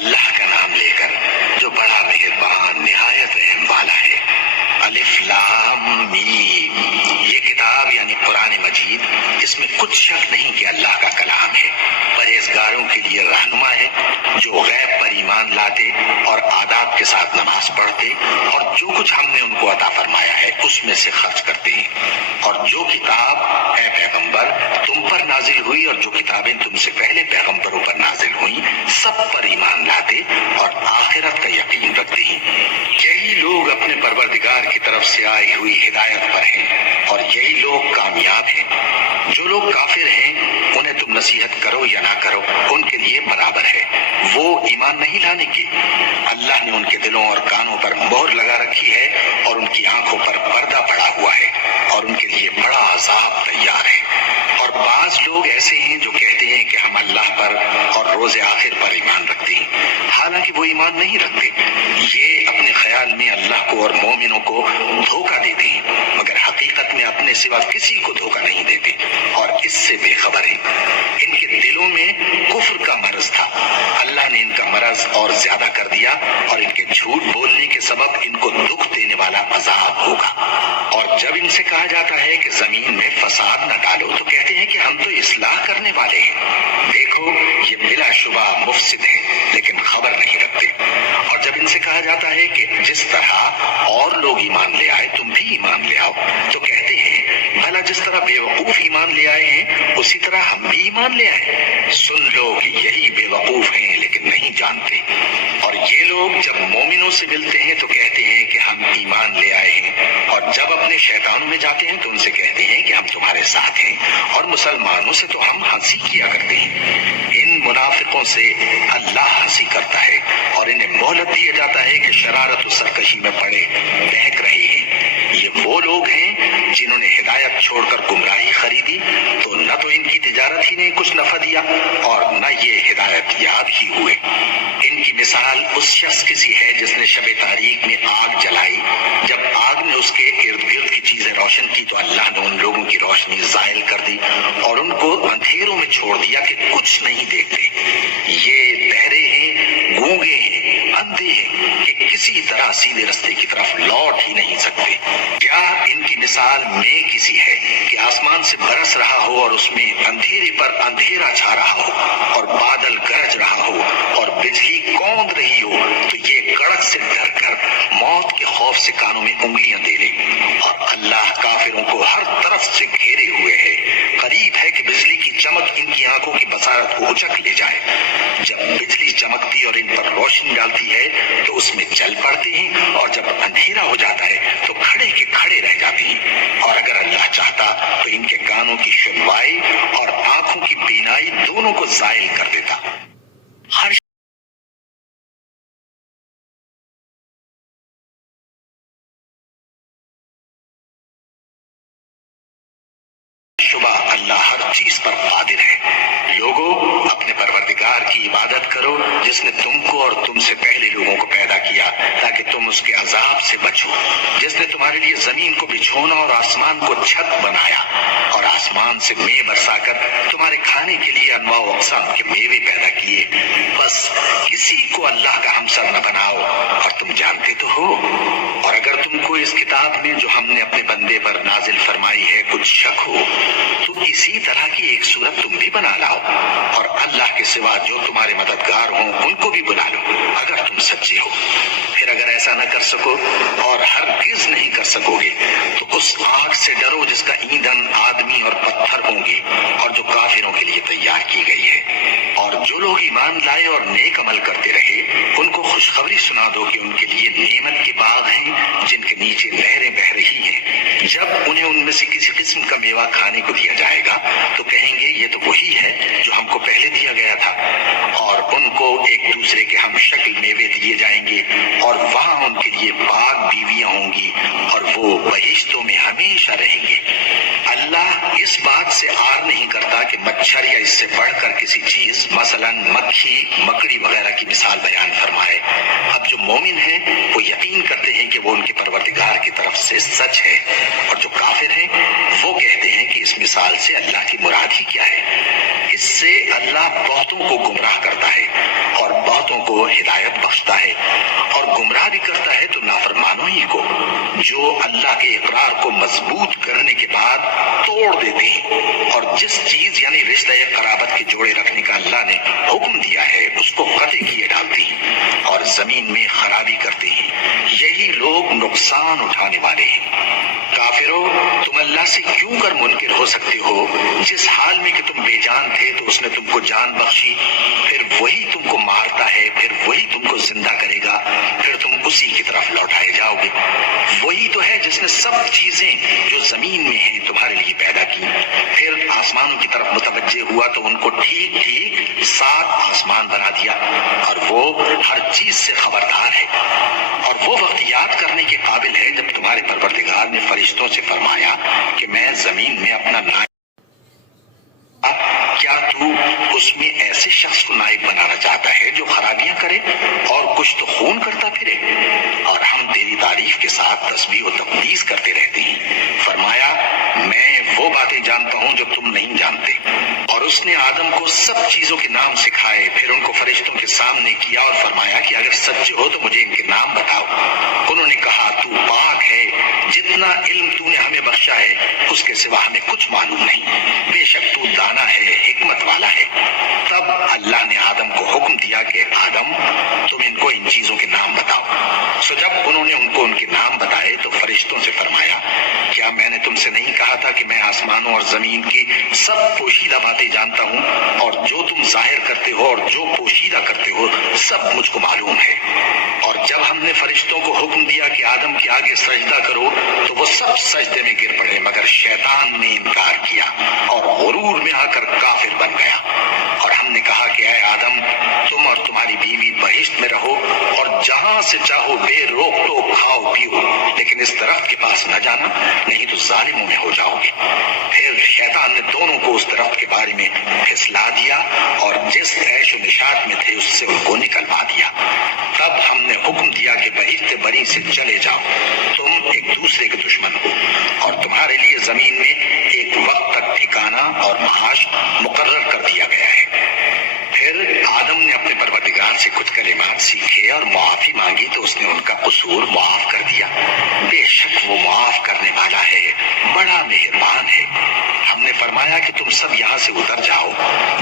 اللہ کا نام لے کر جو بڑا مہربان نہایت رحم والا ہے۔ الف لام میم، یہ کتاب یعنی قرآن مجید، اس میں کچھ شک نہیں کہ اللہ کا کلام ہے، پرہیزگاروں کے لیے رہنما ہے، جو غیب پر ایمان لاتے اور آداب کے ساتھ نماز پڑھتے اور جو کچھ ہم نے ان کو عطا فرمایا ہے اس میں سے خرچ کرتے ہیں، اور جو کتاب اے پیغمبر تم پر نازل ہوئی اور جو کتابیں تم سے پہلے پیغمبروں پر نازل ہوئیں سب پر ایمان لاتے اور آخرت کا یقین رکھتے ہیں۔ یہی لوگ اپنے پروردگار کی طرف سے آئی ہوئی ہدایت پر ہیں اور یہی لوگ کامیاب ہیں۔ جو لوگ کافر ہیں انہیں تم نصیحت کرو یا نہ کرو ان کے لیے برابر ہے، وہ ایمان نہیں لانے کی۔ اللہ نے ان کے دلوں اور کانوں پر مہر لگا رکھی ہے اور ان کی آنکھوں پر پردہ پڑا ہوا ہے اور ان کے لیے بڑا عذاب تیار ہے۔ اور بعض لوگ ایسے ہیں جو کہتے ہیں کہ ہم اللہ پر اور روز آخر پر ایمان رکھتے ہیں، حالانکہ وہ ایمان نہیں رکھتے۔ یہ اپنے خیال میں اللہ کو اور مومنوں کو دھوکہ دیتے ہیں، مگر حقیقت میں اپنے سوا کسی کو دھوکہ نہیں دیتے اور اس سے بے خبر ہیں۔ ان کے دلوں میں کفر کا مرض تھا، اللہ نے ان کا مرض اور زیادہ کر دیا اور ان کے جھوٹ بولنے کے سبب ان کو دکھ دینے والا عذاب ہوگا۔ اور جب ان سے کہا جاتا ہے کہ زمین میں فساد نہ ڈالو تو کہتے ہیں کہ ہم تو اصلاح کرنے والے ہیں۔ دیکھو یہ بلا شبہ مفسد ہیں لیکن خبر نہیں رکھتے۔ اور جب ان سے کہا جاتا ہے کہ جس طرح اور لوگ ایمان لے آئے تم بھی ایمان لے آؤ تو کہتے ہیں بھلا جس طرح بے وقوف ایمان لے آئے ہیں اسی طرح ہم بھی ایمان لے آئے۔ سن لو کہ یہی بے وقوف ہیں لیکن نہیں جانتے۔ اور یہ لوگ جب مومنوں سے ملتے ہیں تو کہتے ہیں کہ ہم ایمان لے آئے ہیں، اور جب اپنے شیطانوں میں جاتے ہیں تو ان سے کہتے ہیں کہ ہم تمہارے ساتھ ہیں، اور مسلمانوں سے تو ہم ہنسی کیا کرتے ہیں۔ ان منافقوں سے اللہ ہنسی کرتا ہے اور انہیں مہلت دیا جاتا ہے کہ شرارت و سرکشی میں پڑے بہک رہے ہیں۔ یہ وہ لوگ ہیں جنہوں نے ہدایت چھوڑ کر گمراہی خریدی، تو نہ تو ان کی تجارت ہی نے کچھ نفع دیا اور نہ یہ ہدایت یاب ہی ہوئے۔ ان کی مثال اس شخص کی سی ہے جس نے شب تاریک میں آگ جلائی، جب آگ نے اس کے ارد گرد کی چیزیں روشن کی تو اللہ نے ان لوگوں کی روشنی زائل کر دی اور ان کو اندھیروں میں چھوڑ دیا کہ کچھ نہیں دیکھتے۔ یہ بہرے ہیں، گونگے ہیں، اندھے ہیں کہ کسی طرح سیدھے رستے کی طرف لوٹ ہی نہیں سکتے۔ کیا ان کی مثال میں کسی ہے کہ آسمان سے برس رہا ہو اور اس میں اندھیرے پر اندھیرا چھا رہا ہو اور بادل گرج رہا ہو اور بجلی کوند رہی ہو تو یہ کڑک سے ڈر کر موت کے خوف سے کانوں میں انگلیاں دے لے۔ اور اللہ کافروں کو ہر طرف سے گھیرے ہوئے ہے، قریب ہے کہ بجلی کی چمک ان کی آنکھوں کی بصارت کو اچک لے جائے۔ جب بجلی چمکتی اور ان پر روشنی ڈالتی ہے تو اس میں چل پڑتے ہیں، اور جب اندھیرا ہو جاتا ہے تو کھڑے کے کھڑے رہ جاتے ہیں۔ اور اگر اللہ چاہتا تو ان کے کانوں کی سنوائی اور آنکھوں کی بینائی دونوں کو زائل کر دیتا۔ ہر شبہ اللہ ہر چیز پر قادر ہے۔ لوگوں اپنے پروردگار کی عبادت کرو جس نے تم کو اور تم سے پہلے لوگوں کو پیدا کیا تاکہ تم اس کے عذاب سے بچو، جس نے تمہارے لیے زمین کو بچھونا اور آسمان کو چھت بنایا اور آسمان سے میوے برسا کر تمہارے کھانے کے لیے انواع و اقسام کے میوے پیدا کیے۔ بس کسی کو اللہ کا ہمسر نہ بناؤ اور تم جانتے تو ہو۔ اور اگر تم کو اس کتاب میں جو ہم نے اپنے بندے پر نازل فرمائی ہے کچھ شک ہو تو اسی طرح کی ایک صورت تم بھی بنا لاؤ، اور اللہ کے سوا جو تمہارے مددگار ہوں ان کو بھی بلا لو اگر تم سچے ہو۔ پھر اگر ایسا نہ کر سکو اور ہرگز نہیں کر سکو گے تو اس آگ سے ڈرو جس کا ایندھن آدمی اور پتھر ہوں گے اور جو کافروں کے لیے تیار کی گئی ہے۔ اور جو لوگ ایمان لائے اور نیک عمل کرتے رہے ان کو خوشخبری سنا دو کہ ان کے لیے نعمت کے باغ ہیں جن کے نیچے نہریں بہہ رہی ہیں۔ جب انہیں ان میں سے کسی قسم کا میوہ کھانے کو دیا جائے گا تو کہیں گے یہ تو وہی ہے جو ہم کو پہلے دیا گیا تھا، اور ان کو ایک دوسرے کے ہم شکل میوے دیے جائیں گے اور وہاں ان کے لیے پاک بیویاں ہوں گی اور وہ بہشتوں میں ہمیشہ رہیں گے۔ اللہ اس بات سے آر نہیں کرتا کہ مچھر یا اس سے بڑھ کر کسی چیز مثلا مکھی مکڑی وغیرہ کی مثال بیان فرمائے۔ اب جو مومن ہیں وہ یقین کرتے ہیں کہ وہ ان کے پروردگار کی طرف سے سچ ہے، اور جو کافر ہیں وہ کہتے ہیں کہ اس مثال سے اللہ کی مراد ہی کیا ہے۔ اس سے اللہ بہتوں کو گمراہ کرتا ہے اور بہتوں کو ہدایت بخشتا ہے، اور گمراہ بھی کرتا ہے تو نافرمانوں ہی کو، جو اللہ کے اقرار کو مضبوط کرنے کے بعد توڑ دیتے ہیں، اور جس چیز یعنی رشتہ قرابت کے جوڑے رکھنے کا اللہ نے حکم دیا ہے اس کو قطع کیے ڈالتے ہیں اور زمین میں خرابی کرتے ہیں، یہی لوگ نقصان اٹھانے والے ہیں۔ کافرو، تم اللہ سے کیوں کر منکر ہو سکتے ہو؟ جس حال میں کہ تم بے جان تھے تو اس نے تم کو جان بخشی، پھر وہی تم کو مارتا ہے، پھر وہی تم کو زندہ کرے گا، پھر تم اسی کی طرف لوٹائے جاؤ گے۔ وہی تو ہے جس نے سب چیزیں جو زمین میں ہیں تمہارے لیے پیدا کی، پھر آسمانوں کی طرف متوجہ ہوا تو ان کو ٹھیک ٹھیک 7 آسمان بنا دیا، اور وہ ہر چیز سے خبردار ہے، اور وہ وقت یاد کرنے کے قابل ہے جب تمہارے پروردگار نے فرشتوں سے فرمایا کہ میں زمین میں اپنا نائب، کیا تو اس میں ایسے شخص کو نائب بنانا چاہتا ہے جو خرابیاں کرے اور کچھ تو خون کرتا پھرے؟ اور ہم تیری تعریف کے ساتھ تسبیح و تقدیس کرتے رہتے ہیں۔ فرمایا میں وہ باتیں جانتا ہوں جو تم نہیں جانتے، اور اس نے آدم کو سب چیزوں کے نام سکھائے، پھر ان کو فرشتوں کے سامنے کیا اور فرمایا کہ اگر سچے ہو تو مجھے ان کے نام بتاؤ۔ انہوں نے کہا تو پاک ہے، جتنا علم تو نے ہمیں بخشا ہے اس کے سوا ہمیں کچھ معلوم نہیں، بے شک تو دانا ہے، حکمت والا ہے۔ تب اللہ نے آدم کو حکم دیا کہ آدم تم ان کو ان چیزوں کے نام بتاؤ۔ سو جب انہوں نے ان کو ان کے نام بتائے تو فرشتوں سے فرمایا کیا میں نے تم سے نہیں کہا تھا کہ میں آسمانوں اور زمین کی سب پوشیدہ باتیں جانتا ہوں، اور جو تم ظاہر کرتے ہو اور جو پوشیدہ کرتے ہو سب مجھ کو معلوم ہے۔ اور جب ہم نے فرشتوں کو حکم دیا کہ آدم کے آگے سجدہ کرو تو وہ سب سجدے میں گر پڑے، مگر شیطان نے انکار کیا اور غرور میں آ کر کافر بن گیا۔ اور ہم نے کہا کہ اے آدم تم اور تمہاری بیوی بہشت میں رہو، اور جہاں سے چاہو بے روک ٹوک کھاؤ پیو، لیکن اس درخت کے پاس نہ جانا، نہیں تو ظالموں میں ہو جاؤ گے۔ پھر شیطان نے دونوں کو اس درخت کے بارے میں پھسلا دیا اور جس عیش و نشاط میں تھے اس سے ان کو نکلوا دیا۔ تب ہم نے حکم دیا کہ بہشت بری سے چلے جاؤ، تم ایک دوسرے کے دشمن ہو، اور تمہارے لیے زمین میں ایک وقت تک ٹھکانہ اور معاش مقرر کر دیا گیا ہے۔ پھر آدم نے اپنے پروردگار سے کچھ کلمات سیکھے اور معافی مانگی تو اس نے ان کا قصور معاف کر دیا، بے شک وہ معاف کرنے والا ہے، بڑا مہربان ہے۔ ہم نے فرمایا کہ تم سب یہاں سے اتر جاؤ،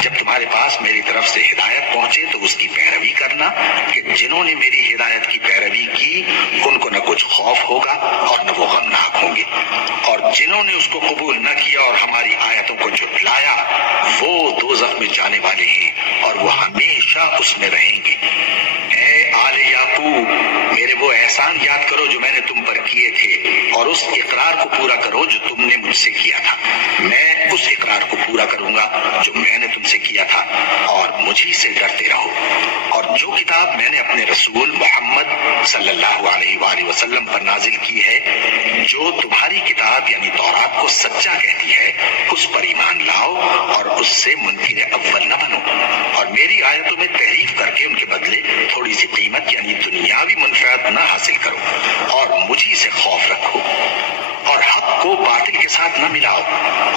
جب تمہارے پاس میری طرف سے ہدایت پہنچے تو اس کی پیروی کرنا، کہ جنہوں نے میری ہدایت کی پیروی کی ان کو نہ کچھ خوف ہوگا اور نہ وہ غمناک ہوں گے، اور جنہوں نے اس کو قبول نہ کیا اور ہماری آیتوں کو جھٹلایا وہ دوزخ میں جانے والے ہیں اور وہ ہمیشہ اس میں رہیں گے۔ اے آل یعقوب، میرے وہ احسان یاد کرو جو میں نے تم پر کیے تھے، اور اس اقرار کو پورا کرو جو تم نے مجھ سے کیا تھا۔ میں اس اقرار کو پورا کروں گا جو میں نے تم سے کیا تھا، اور مجھی سے ڈرتے رہو۔ اور جو کتاب میں نے اپنے رسول محمد صلی اللہ علیہ وآلہ وسلم پر نازل کی ہے، جو تمہاری کتاب یعنی تورات کو سچا کہتی ہے، اس پر ایمان لاؤ اور اس سے منکر اول نہ بنو، اور میری آیتوں میں تحریف کر کے ان کے بدلے تھوڑی سی قیمت یعنی دنیاوی منفعت نہ حاصل کرو، اور مجھی سے خوف رکھو، اور حق کو باطل کے ساتھ نہ ملاؤ،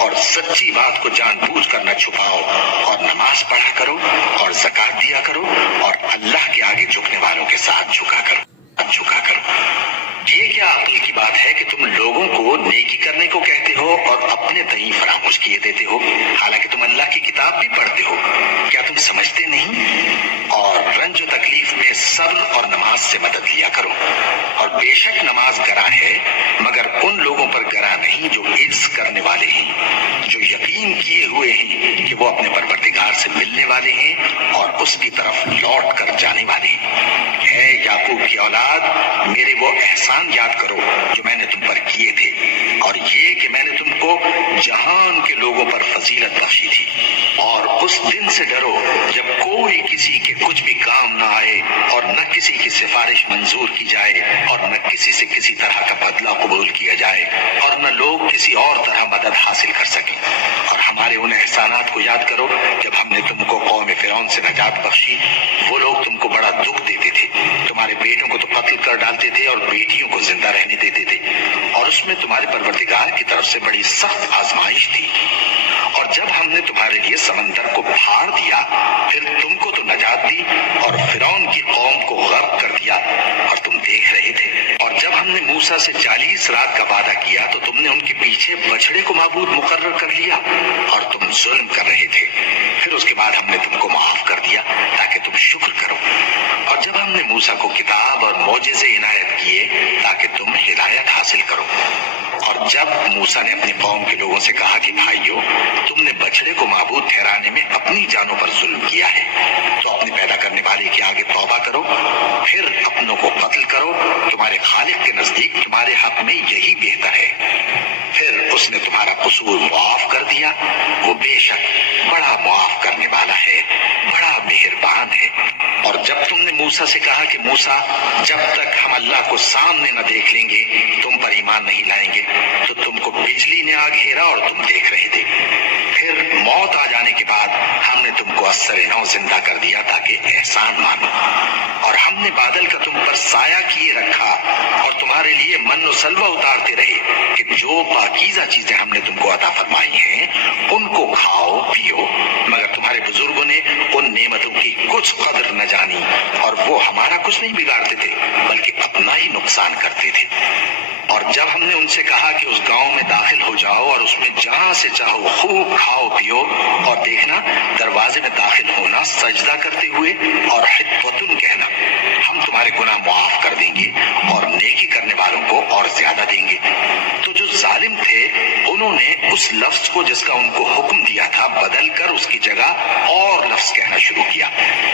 اور سچی بات کو جان بوجھ کر نہ چھپاؤ، اور نماز پڑھا کرو اور زکوٰۃ دیا کرو، اور اللہ کے آگے جھکنے والوں کے ساتھ جھکا کرو۔ یہ کیا عقل کی بات ہے کہ تم لوگوں کو نیکی کرنے کو کہتے ہو اور اپنے تئیں فراموش کیے دیتے ہو، حالانکہ تم اللہ کی کتاب بھی پڑھتے ہو؟ کیا تم سمجھتے نہیں؟ اور رنج و تکلیف میں صبر اور نماز سے مدد لیا کرو، اور بے شک نماز گراں ہے، مگر ان لوگوں پر گراں نہیں جو عجز کرنے والے ہیں، جو یقین کیے ہوئے ہیں کہ وہ اپنے پروردگار سے ملنے والے ہیں اور اس کی طرف لوٹ کر جانے والے ہیں۔ اے یعقوب کی اولاد، میرے وہ احسان یاد کرو جو میں نے تم پر کیے تھے، اور یہ کہ میں نے تم کو جہان کے لوگوں پر فضیلت بخشی تھی، اور اس دن سے ڈرو جب کوئی کسی کے کچھ بھی کام نہ آئے، اور نہ کسی کی سفارش منظور کی جائے، اور نہ کسی سے کسی طرح کا بدلہ قبول کیا جائے، اور نہ لوگ کسی اور طرح مدد حاصل کر سکیں۔ اور ہمارے ان احسانات کو یاد کرو جب ہم نے تم کو قوم فرعون سے نجات بخشی، وہ لوگ تم کو بڑا دکھ دیتے تھے، تمہارے بیٹوں کو تو قتل کر ڈالتے تھے اور بیٹیوں کو زندہ رہنے دیتے تھے، اور اس میں تمہارے پروردگار کی طرف سے بڑی سخت آزمائش تھی۔ اور جب ہم نے تمہارے لیے سمندر کو پھاڑ دیا، پھر تم کو تو نجات دی اور فرعون کی قوم کو غرق کر دیا اور تم دیکھ رہے تھے۔ اور جب ہم نے موسیٰ سے 40 رات کا وعدہ کیا تو تم نے ان کے پیچھے بچڑے کو معبود مقرر کر لیا اور تم ظلم کر رہے تھے۔ پھر اس کے بعد ہم نے تم کو معاف کر دیا تاکہ تم شکر کرو۔ اور جب ہم نے موسیٰ کو کتاب اور معجزے عنایت کیے تاکہ تم ہدایت حاصل کرو۔ اور جب موسیٰ نے اپنی قوم کے لوگوں سے کہا کہ بھائیو، تم نے بچڑے کو معبود ٹھہرانے میں اپنی جانوں پر ظلم کیا ہے، تو اپنے پیدا کرنے والے کے آگے توبہ کرو، پھر اپنوں کو قتل کرو، تمہارے خالق کے نزدیک تمہارے حق میں یہی بہتر ہے۔ پھر اس نے تمہارا قصور معاف کر دیا، وہ بے شک بڑا معاف کرنے والا ہے، بڑا مہربان ہے۔ اور جب تم نے موسیٰ سے کہا کہ موسیٰ، جب تک ہم اللہ کو سامنے نہ دیکھ لیں گے تم پر ایمان نہیں لائیں گے، تو تم کو بجلی نے آ گھیرا اور تم دیکھ رہے تھے۔ پھر موت آ جانے کے بعد ہم نے تم کو اثر نو زندہ کر دیا تاکہ احسان مانو۔ اور ہم نے بادل کا تم پر سایہ کیے رکھا اور تمہارے لیے من و سلوہ اتارتے رہے کہ جو پاکیزہ چیزیں ہم نے تم کو عطا فرمائی ہیں ان کو کھاؤ پیو، مگر تمہارے بزرگوں نے ان نعمتوں کی کچھ قدر نہ جانی اور وہ ہمارا کچھ نہیں بگاڑتے تھے بلکہ اپنا ہی نقصان کرتے تھے۔ اور جب ہم نے ان سے کہا کہ اس گاؤں میں داخل ہو جاؤ اور اس میں جہاں سے چاہو خوب کھاؤ پیو، اور دیکھنا دروازے میں داخل ہونا سجدہ کرتے ہوئے اور حطوۃ کہنا، ہم تمہارے گناہ معاف کر دیں گے اور نیکی کرنے والوں کو اور زیادہ دیں گے۔ تو جو ظالم تھے انہوں نے اس لفظ کو جس کا ان کو حکم دیا تھا بدل کر اس کی جگہ اور لفظ کہنا شروع کیا،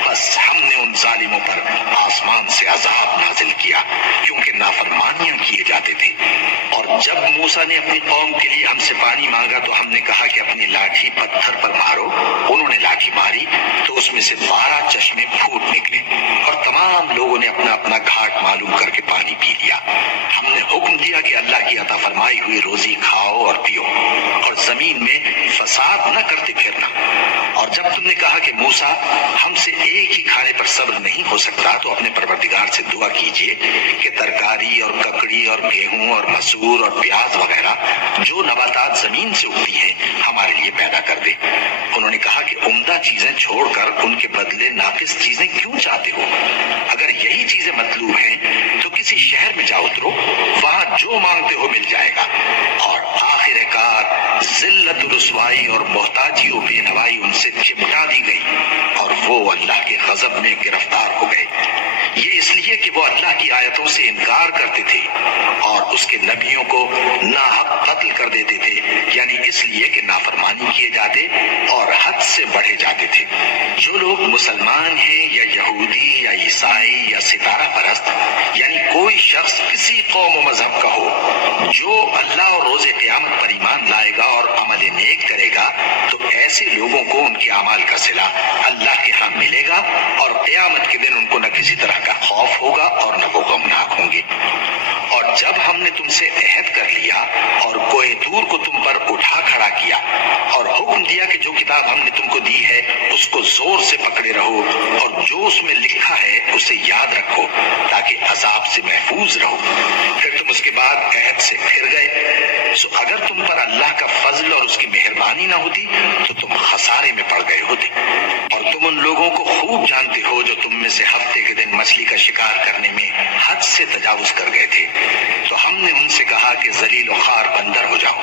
بس ہم نے ان ظالموں پر آسمان سے عذاب نازل کیا کیونکہ نافرمانیاں کیے جاتے تھے۔ اور جب موسیٰ نے اپنی قوم کے لیے ہم سے پانی مانگا تو ہم نے کہا کہ اپنی لاٹھی پتھر پر مارو۔ انہوں نے لاٹھی ماری تو اس میں سے 12 چشمے پھوٹ نکلے اور تمام لوگوں نے اپنا اپنا گھاٹ معلوم کر کے پانی پی لیا۔ ہم نے حکم دیا کہ اللہ کی عطا فرمائی ہوئی روزی کھاؤ اور پیو اور زمین میں فساد نہ کرتے پھرنا۔ اور جب تم نے کہا کہ موسیٰ، ہم سے ایک ہی کھانے پر صبر نہیں ہو سکتا، تو اپنے پروردگار سے دعا کیجئے کہ ترکاری اور ککڑی اور گیہوں اور مسور اور پیاز وغیرہ جو نباتات زمین سے اگتی ہیں ہمارے لیے پیدا کر دے۔ انہوں نے کہا کہ عمدہ چیزیں چھوڑ کر ان کے بدلے ناقص چیزیں کیوں چاہتے ہو؟ اگر یہی چیزیں مطلوب ہیں تو کسی شہر میں جا اترو، وہاں جو مانگتے ہو مل جائے گا۔ اور آخر کار ذلت رسوائی اور محتاجی و بے نوائی ان سے چمٹا دی گئی اور وہ اللہ کے غضب میں گرفتار ہو گئے۔ یہ اس لیے کہ وہ اللہ کی آیتوں سے انکار کرتے تھے اور اس کے نبیوں کو ناحق قتل کر دیتے تھے، یعنی اس لیے کہ نافرمانی کیے جاتے اور حد سے بڑھے جاتے تھے۔ جو لوگ مسلمان ہیں یا یہودی یا عیسائی یا ستارہ پرست، یعنی کوئی شخص کسی قوم و مذہب کا ہو، جو اللہ اور روز قیامت پر ایمان لائے گا اور عمل نیک کرے گا، تو ایسے لوگوں کو ان کے اعمال کا صلہ اللہ کے ہاں ملے گا اور قیامت کے دن ان کو نہ کسی طرح کا خوف ہوگا اور نہ وہ غمناک ہوں گے۔ اور جب ہم نے تم سے عہد کر لیا اور کوہ طور کو تم پر اٹھا کھڑا کیا اور حکم دیا کہ جو کتاب ہم نے تم کو دی ہے اس کو زور سے پکڑے رہو اور جو اس میں لکھا ہے اسے یاد رکھو تاکہ عذاب سے محفوظ رہو، پھر تم اس کے بعد عہد سے پھر گئے، سو اگر تم پر اللہ کا فضل اور اس کی مہربانی نہ ہوتی تو تم خسارے میں پڑ گئے ہوتے۔ اور تم ان لوگوں کو خوب جانتے ہو جو تم میں سے ہفتے کے دن مچھلی کا شکار کرنے میں حد سے تجاوز کر گئے تھے، تو ہم نے ان سے کہا کہ ذلیل و خوار بندر ہو جاؤ،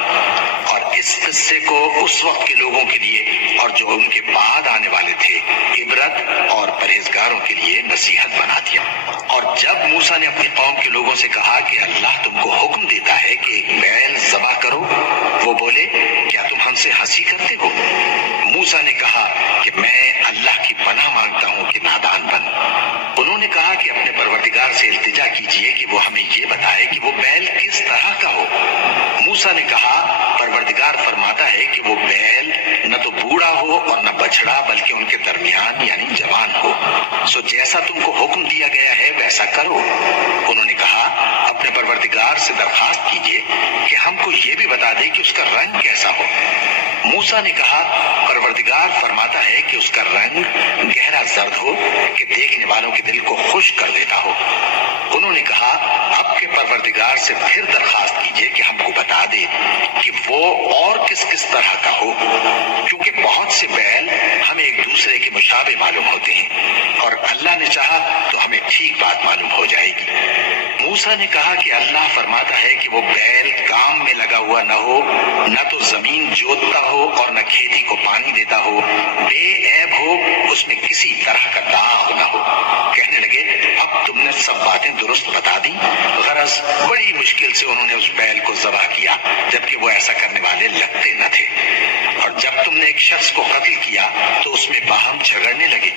اور اس قصے کو اس وقت کے لوگوں کے لیے اور جو ان کے بعد آنے والے تھے عبرت اور پرہیزگاروں کے لیے نصیحت بنا دیا۔ اور جب موسیٰ نے اپنی قوم کے لوگوں سے کہا کہ اللہ تم کو حکم دیتا ہے کہ ایک بیل ذبح کرو، وہ بولے کیا تم ہم سے ہنسی کرتے ہو؟ موسیٰ نے کہا کہ میں اللہ کی پناہ مانگتا ہوں کہ نادان بن۔ انہوں نے کہا کہ اپنے پروردگار سے التجا کیجئے کہ وہ ہمیں یہ بتائے کہ وہ بیل کس طرح کا ہو۔ موسیٰ نے کہا پروردگار فرماتا ہے کہ وہ بیل نہ تو بوڑھا ہو اور نہ بچڑا بلکہ ان کے درمیان یعنی جوان ہو، سو جیسا تم کو حکم دیا گیا ہے ویسا کرو۔ انہوں نے کہا اپنے پروردگار سے درخواست کیجئے کہ ہم کو یہ بھی بتا دے کہ اس کا رنگ کیسا ہو۔ موسیٰ نے کہا پروردگار فرماتا ہے کہ اس کا رنگ گہرا درد ہو کہ دیکھنے والوں کے دل کو خوش کر دیتا ہو۔ انہوں نے کہا اب کے پروردگار سے پھر درخواست کیجئے کہ ہم کو بتا دے کہ وہ اور کس کس طرح کا ہو، کیونکہ بہت سے بیل ہمیں ایک دوسرے کے مشابہ معلوم ہوتے ہیں، اور اللہ نے چاہا تو ہمیں ٹھیک بات معلوم ہو جائے گی۔ موسیٰ نے کہا کہ اللہ فرماتا ہے کہ وہ بیل کام میں لگا ہوا نہ ہو، نہ تو زمین جوتتا ہو اور نہ کھیتی کو پانی دیتا ہو، بے عیب ہو، اس میں کسی طرح کا داغ نہ ہو۔ کہنے لگے اب تم نے سب باتیں درست بتا دی۔ غرض بڑی مشکل سے انہوں نے اس بیل کو ذبح کیا، جبکہ وہ ایسا کرنے والے لگتے نہ تھے۔ اور جب تم نے ایک شخص کو قتل کیا تو اس میں باہم جھگڑنے لگے،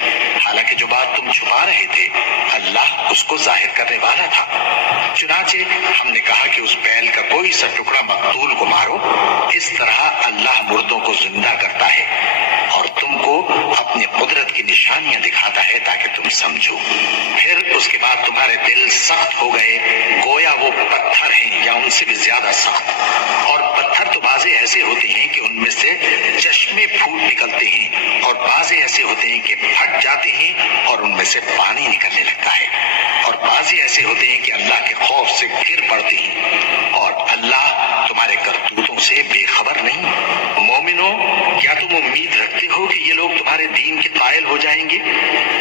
حالانکہ جو بات تم چھپا رہے تھے اللہ اس کو ظاہر کرنے والا تھا۔ چنانچہ ہم نے کہا کہ اس بیل کا کوئی سا ٹکڑا مقتول کو مارو، اس طرح اللہ مردوں کو زندہ کرتا ہے اور تم کو اپنی قدرت کی نشانیاں دکھاتا ہے تاکہ تم سمجھو۔ پھر اس کے بعد تمہارے دل سخت ہو گئے، گویا وہ پتھر ہیں یا ان سے بھی زیادہ سخت، اور پتھر تو بعضے ایسے ہوتے ہیں کہ ان میں سے چشمے پھوٹ نکلتے ہیں، اور بعضے ایسے ہوتے ہیں کہ پھٹ جاتے ہیں اور ان میں سے پانی نکلنے لگتا ہے، اور بعضے ایسے ہوتے ہیں کہ اللہ کے خوف سے گر پڑتے ہیں، اور اللہ تمہارے کرتوتوں سے بے خبر نہیں۔ مومنو، کیا تم امید رکھتے ہو کہ یہ لوگ تمہارے دین کے قائل ہو جائیں گے؟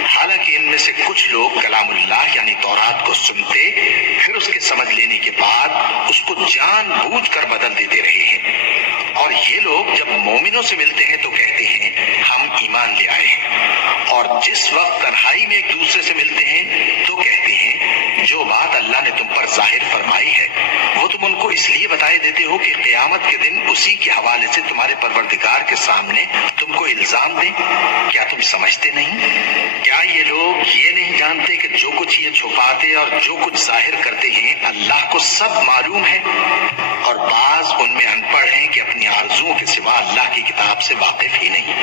حالانکہ ان میں سے کچھ لوگ کلام اللہ یعنی تورات کو سنتے، پھر اس کے سمجھ لینے کے بعد اس کو جان بوجھ کر بدل دیتے رہے ہیں، اور یہ لوگ جب مومنوں سے ملتے ہیں تو کہتے ہیں ہم ایمان لے آئے ہیں، اور جس وقت تنہائی میں ایک دوسرے سے ملتے ہیں تو کہتے ہیں جو بات اللہ نے تم پر ظاہر فرمائی ہے وہ تم ان کو اس لیے بتائے دیتے ہو کہ قیامت کے دن اسی کے حوالے سے تمہارے پروردگار کے سامنے تم کو الزام دیں۔ کیا تم سمجھتے نہیں؟ کیا یہ لوگ یہ نہیں جانتے کہ جو کچھ یہ چھپاتے اور جو کچھ ظاہر کرتے ہیں اللہ کو سب معلوم ہے؟ اور بعض ان میں ان پڑھ ہیں کہ اپنی آرزوؤں کے سوا اللہ کی کتاب سے واقف ہی نہیں،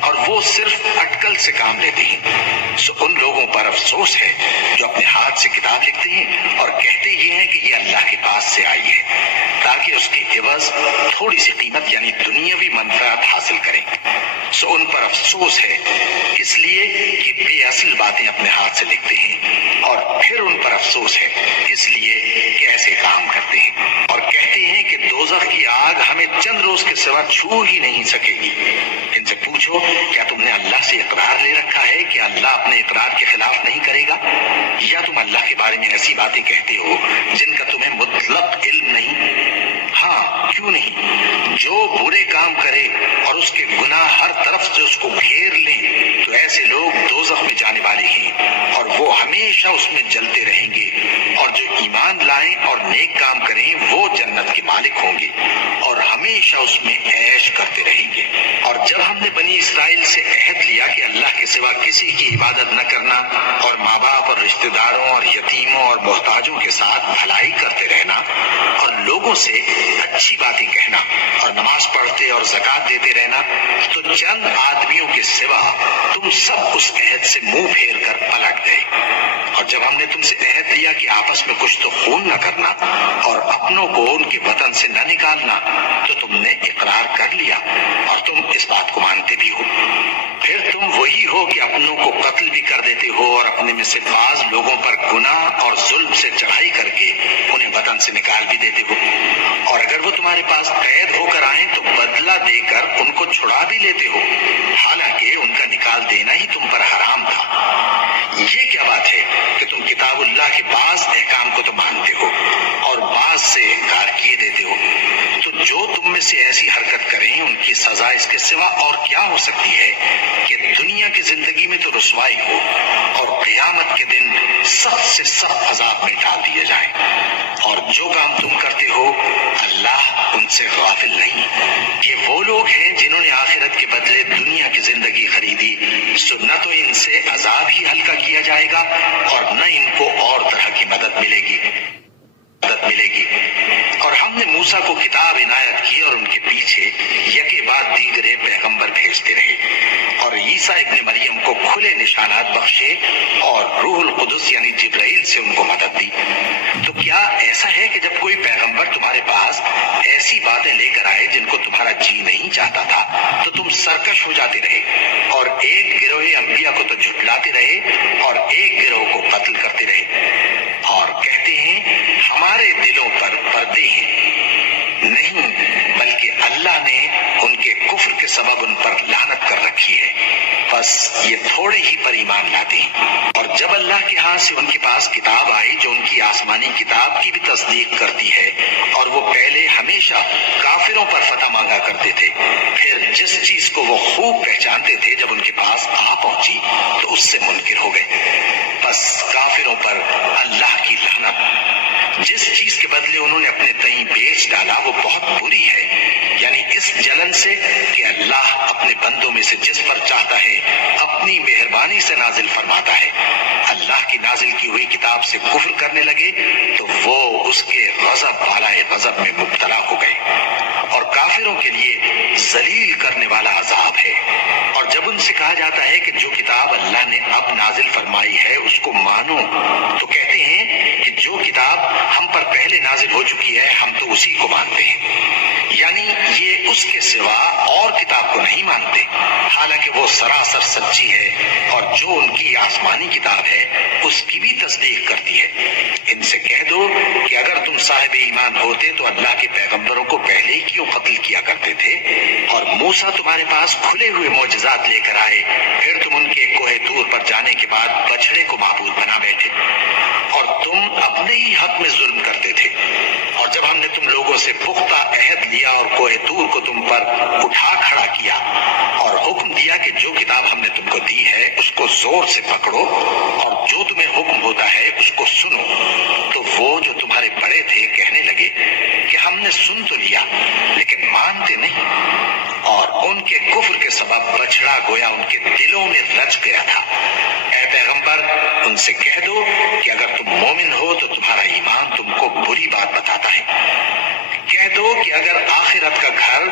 اور وہ صرف اٹکل سے کام لیتے ہیں۔ سو ان لوگوں پر افسوس ہے جو اپنے ہاتھ سے کتاب لکھتے ہیں اور کہتے یہ ہیں کہ یہ اللہ کے پاس سے آئی ہے، تاکہ اس کی عوض تھوڑی سی قیمت یعنی دنیاوی منفعت حاصل کریں۔ سو ان پر افسوس ہے اس لیے کہ بے اصل باتیں اپنے ہاتھ سے لکھتے ہیں، اور پھر ان پر افسوس ہے اس لیے کہ ایسے کام کرتے ہیں، اور کہتے ہیں کہ دوزخ کی آگ ہمیں چند روز کے سوا چھو ہی نہیں سکے گی۔ ان سے پوچھو کیا تم نے اللہ سے اقرار لے رکھا ہے کہ اللہ اپنے اقرار کے خلاف نہیں کرے گا، یا تم اللہ کے بارے میں ایسی باتیں کہتے ہو جن کا تمہیں مطلق علم نہیں؟ ہاں کیوں نہیں، جو برے کام کرے اور اس کے گناہ ہر طرف سے اس کو گھیر لیں تو ایسے لوگ دوزخ میں جانے والے ہیں اور وہ ہمیشہ اس میں جلتے رہیں گے، اور جو ایمان لائیں اور نیک کام کریں وہ جنت کے مالک ہوں گے اور ہمیشہ اس میں عیش کرتے رہیں گے۔ اور جب ہم نے بنی اسرائیل سے عہد لیا کہ اللہ کے سوا کسی کی عبادت نہ کرنا اور ماں باپ اور رشتہ داروں اور یتیموں اور محتاجوں کے ساتھ بھلائی کرتے رہنا اور لوگوں سے اچھی باتیں کہنا اور نماز پڑھتے اور زکوٰۃ دیتے رہنا، تو چند آدمیوں کے سوا تم سب اس عہد سے منہ پھیر کر پلٹ گئے۔ اور جب ہم نے تم سے عہد لیا کہ آپس میں کچھ تو خون نہ کرنا اور اپنوں کو ان کے وطن سے نہ نکالنا، تو تم نے اقرار کر لیا اور تم اس بات کو مانتے بھی ہو۔ پھر تم وہی ہو کہ اپنوں کو قتل بھی کر دیتے ہو اور اپنے میں سے بعض لوگوں پر گناہ اور ظلم سے چڑھائی کر کے انہیں وطن سے نکال بھی دیتے ہو، اور اگر وہ تمہارے پاس قید ہو کر آئیں تو بدلہ دے کر ان کو چھڑا بھی لیتے ہو، حالانکہ ان کا نکال دینا ہی تم پر حرام تھا۔ یہ کیا بات ہے کہ تم کتاب اللہ کے بعض احکام کو تو مانتے ہو اور بعض سے انکار کیے دیتے ہو؟ تو جو تم میں سے ایسی حرکت کریں ان کی سزا اس کے سوا اور کیا ہو سکتی ہے کہ دنیا کی زندگی میں تو رسوائی ہو اور قیامت کے دن سخت سے سخت عذاب میں ڈال دیے جائیں۔ اور جو کام تم کرتے ہو اللہ ان سے غافل نہیں۔ یہ وہ لوگ ہیں جنہوں نے آخرت کے بدلے دنیا کی زندگی خریدی، سو نہ تو ان سے عذاب ہی ہلکا کیا جائے گا اور نہ ان کو اور طرح کی مدد ملے گی۔ اور ہم نے موسیٰ کو کتاب عنایت کی اور ان کے پیچھے یکے بعد دیگرے پیغمبر بھیجتے رہے، اور عیسیٰ ابن مریم کو کھلے نشانات بخشے اور روح القدس یعنی جبرائیل سے ان کو مدد دی۔ تو کیا ایسا ہے کہ جب کوئی پیغمبر تمہارے پاس ایسی باتیں لے کر آئے جن کو تمہارا جی نہیں چاہتا تھا تو تم سرکش ہو جاتے رہے، اور ایک گروہ انبیاء کو تو جھٹلاتے رہے اور ایک گروہ کو قتل کرتے رہے، اور کہتے ہیں ہمارے دلوں پر پردے ہیں۔ نہیں، بلکہ اللہ نے ان کے کفر کے سبب ان پر لعنت کر رکھی ہے، بس یہ تھوڑے ہی پر ایمان لاتے ہیں۔ اور جب اللہ کے ہاں سے ان کے پاس کتاب آئی جو ان کی آسمانی کتاب کی بھی تصدیق کرتی ہے، اور وہ پہلے ہمیشہ کافروں پر فتح مانگا کرتے تھے، پھر جس چیز کو وہ خوب پہچانتے تھے جب ان کے پاس آ پہنچی تو اس سے منکر ہو گئے، بس کافروں پر اللہ کی لعنت۔ جس چیز کے بدلے انہوں نے اپنے تئیں بیچ ڈالا وہ بہت بری ہے، یعنی اس جلن سے کہ اللہ اپنے بندوں میں سے جس پر چاہتا ہے اپنی مہربانی سے نازل فرماتا ہے۔ اللہ کی نازل کی ہوئی کتاب سے کفر کرنے لگے تو وہ اس کے غضب بالائے غضب میں مبتلا ہو گئے، اور کافروں کے لیے ذلیل کرنے والا عذاب ہے۔ اور جب ان سے کہا جاتا ہے کہ جو کتاب اللہ نے اب نازل فرمائی ہے اس کو مانو، تو کہتے ہیں کہ جو کتاب ہم پر پہلے نازل ہو چکی ہے ہم تو اسی کو مانتے ہیں، یعنی یہ اس کے سوا اور کتاب کو نہیں مانتے، حالانکہ وہ سراسر سچی ہے، اور جو ان کی آسمانی کتاب ہے اس کی بھی تصدیق کرتی ہے۔ ان سے کہہ دو کہ اگر تم صاحب ایمان ہوتے تو اللہ کے پیغمبروں کو پہلے ہی کیوں قتل کیا کرتے تھے؟ اور موسیٰ تمہارے پاس کھلے ہوئے معجزات لے کر آئے، پھر تم ان کے کوہ طور پر جانے کے بعد بچڑے کو معبود بنا بیٹھے، اور تم اپنے ہی حق میں ظلم کرتے تھے۔ اور جب ہم نے تم لوگوں سے پختہ عہد لیا اور کوہ طور کو تم پر اٹھا کھڑا کیا اور حکم دیا کہ جو کتاب ہم نے تم کو دی ہے اس کو زور سے پکڑو اور جو تمہیں حکم ہوتا ہے اس کو سنو، تو وہ جو تمہارے بڑے تھے کہنے لگے کہ ہم نے سن تو لیا لیکن مانتے نہیں، اور ان کے کفر کے سبب بچڑا گویا ان کے دلوں میں رچ گیا تھا۔ اے پیغمبر ان سے کہہ دو کہ اگر تم مومن ہو تو تمہارا ایمان تم کو بری بات بتاتا ہے۔ کہہ دو کہ اگر آخرت کا گھر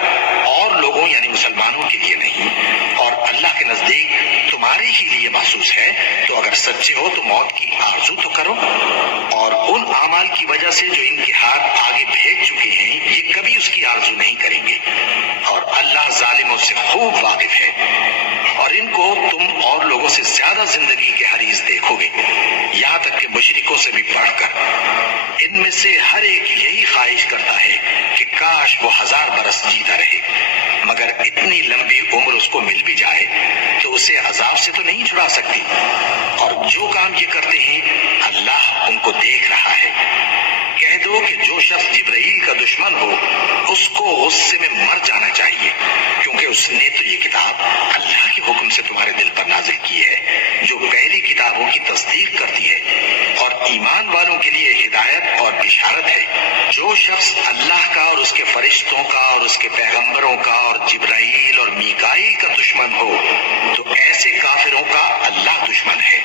اور لوگوں یعنی مسلمانوں کے لیے نہیں اور اللہ کے نزدیک تمہارے ہی لیے محسوس ہے تو اگر سچے ہو تو موت کی آرزو تو کرو، اور ان اعمال کی وجہ سے جو ان کے ہاتھ آگے بھیج چکے ہیں یہ کبھی اس کی آرزو نہیں کریں گے، اور اللہ ظالموں سے خوب واقف ہے۔ اور ان کو تم اور لوگوں سے زیادہ زندگی کے حریص دیکھو گے، یہاں تک کہ مشرکوں سے بھی بڑھ کر۔ ان میں سے ہر ایک یہی خواہش کرتا ہے کہ کاش وہ 1000 برس جیتا رہے، مگر اتنی لمبی عمر اس کو مل بھی جائے تو اسے عذاب سے تو نہیں چھڑا سکتی، اور جو کام یہ کرتے ہیں اللہ ان کو دیکھ رہا ہے۔ کہہ دو کہ جو شخص جبرائیل کا دشمن ہو اس کو غصے میں مر جانا چاہیے، کیونکہ اس نے تو یہ کتاب اللہ کے حکم سے تمہارے دل پر نازل کی ہے جو پہلی کتابوں کی تصدیق کرتی ہے، اور ایمان والوں کے لیے ہدایت اور بشارت ہے۔ جو شخص اللہ کا اور اس کے فرشتوں کا اور اس کے پیغمبروں کا اور جبرائیل اور میکائیل کا دشمن ہو تو ایسے کافروں کا اللہ دشمن ہے۔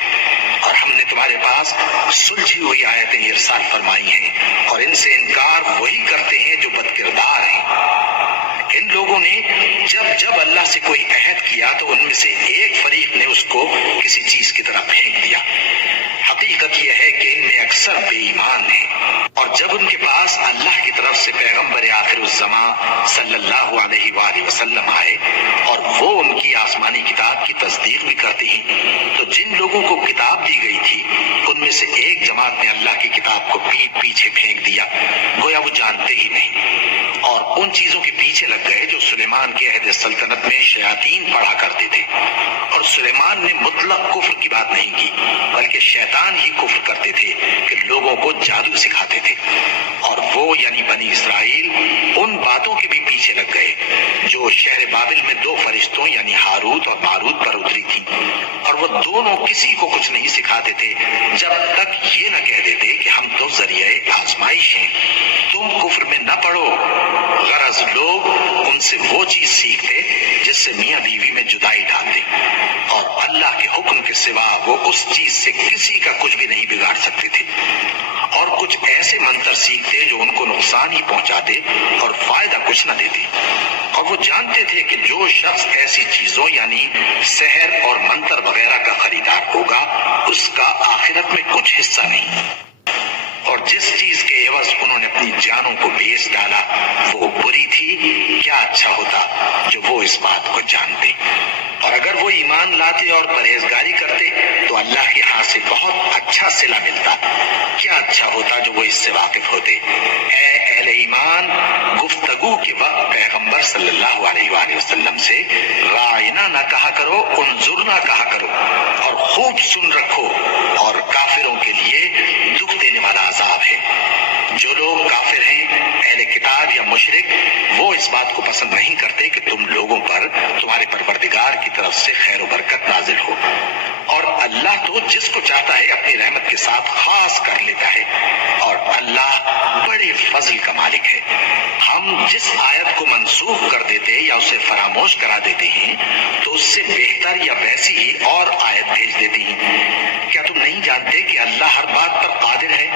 اور ہم نے تمہارے پاس سلجھی ہوئی آیتیں ارسال فرمائی ہیں، اور ان سے انکار وہی کرتے ہیں جو بد کردار ہیں۔ ان لوگوں نے جب اللہ سے کوئی عہد کیا تو ان میں سے ایک فریق نے اس کو کسی چیز کی طرف پھینک دیا۔ حقیقت یہ ہے کہ ان میں اکثر بے ایمان ہیں، اور جب ان کے پاس اللہ کی طرف سے پیغمبر آخر الزمان صلی اللہ علیہ وآلہ وسلم آئے اور وہ ان کی آسمانی کتاب کی تصدیق بھی کرتے ہیں، تو جن لوگوں کو کتاب دی گئی تھی ان میں سے ایک جماعت نے اللہ کی کتاب کو پیٹ پیچھے پھینک دیا، گویا وہ جانتے ہی نہیں، اور ان چیزوں کے پیچھے لگ گئے جو سلیمان کے عہد سلطنت میں شیاطین پڑھا کرتے تھے۔ اور سلیمان نے مطلق کفر کی بات نہیں کی، بلکہ شیطان ہی کفر کرتے تھے کہ لوگوں کو جادو سکھاتے تھے، اور وہ یعنی بنی اسرائیل ان باتوں کے بھی پیچھے لگ گئے جو شہر بابل میں 2 فرشتوں یعنی ہاروت اور ماروت پر اتری تھی، اور وہ دونوں کسی کو کچھ نہیں سکھاتے تھے جب تک یہ نہ کہہ دیتے کہ ہم تو ذریعہ آزمائش ہیں، تم کفر میں نہ پڑو۔ غرض لوگ ان سے وہ چیز سیکھتے جس سے میاں بیوی میں جدائی ڈالتے، اور اللہ کے حکم کے سوا وہ اس چیز سے کسی کا کچھ بھی نہیں بگاڑ سکتے تھے، اور کچھ ایسے منتر سیکھتے جو ان کو نقصان ہی پہنچاتے اور فائدہ کچھ نہ دیتے، اور وہ جانتے تھے کہ جو شخص ایسی چیزوں یعنی سحر اور منتر وغیرہ کا خریدار ہوگا اس کا آخرت میں کچھ حصہ نہیں، اور جس چیز کے عوض انہوں نے اپنی جانوں کو بیچ ڈالا وہ بری تھی، کیا اچھا ہوتا جو وہ اس بات کو جانتے۔ اور اگر وہ ایمان لاتے اور پرہیزگاری کرتے تو اللہ کے ہاں سے بہت اچھا صلہ ملتا۔ کیا اچھا ہوتا جو وہ اس سے واقف ہوتے۔ اے اہل ایمان، گفتگو کے وقت پیغمبر صلی اللہ علیہ وآلہ وسلم سے رائنا نہ کہا کرو، انظرنا کہا کرو، اور خوب سن رکھو، اور کافروں کے لیے دکھ دینے والا عذاب ہے۔ جو لوگ کافر ہیں، اہل کتاب یا مشرک، وہ اس بات کو پسند نہیں کرتے کہ تم لوگوں پر تمہارے پروردگار کی طرف سے خیر و برکت نازل ہو، اور اللہ تو جس کو چاہتا ہے اپنی رحمت کے ساتھ خاص کر لیتا ہے، اور اللہ بڑے فضل کا مالک ہے۔ ہم جس آیت کو منسوخ کر دیتے یا اسے فراموش کرا دیتے ہیں تو اس سے بہتر یا ویسی ہی اور آیت بھیج دیتی ہیں۔ کیا تم نہیں جانتے کہ اللہ ہر بات پر قادر ہے؟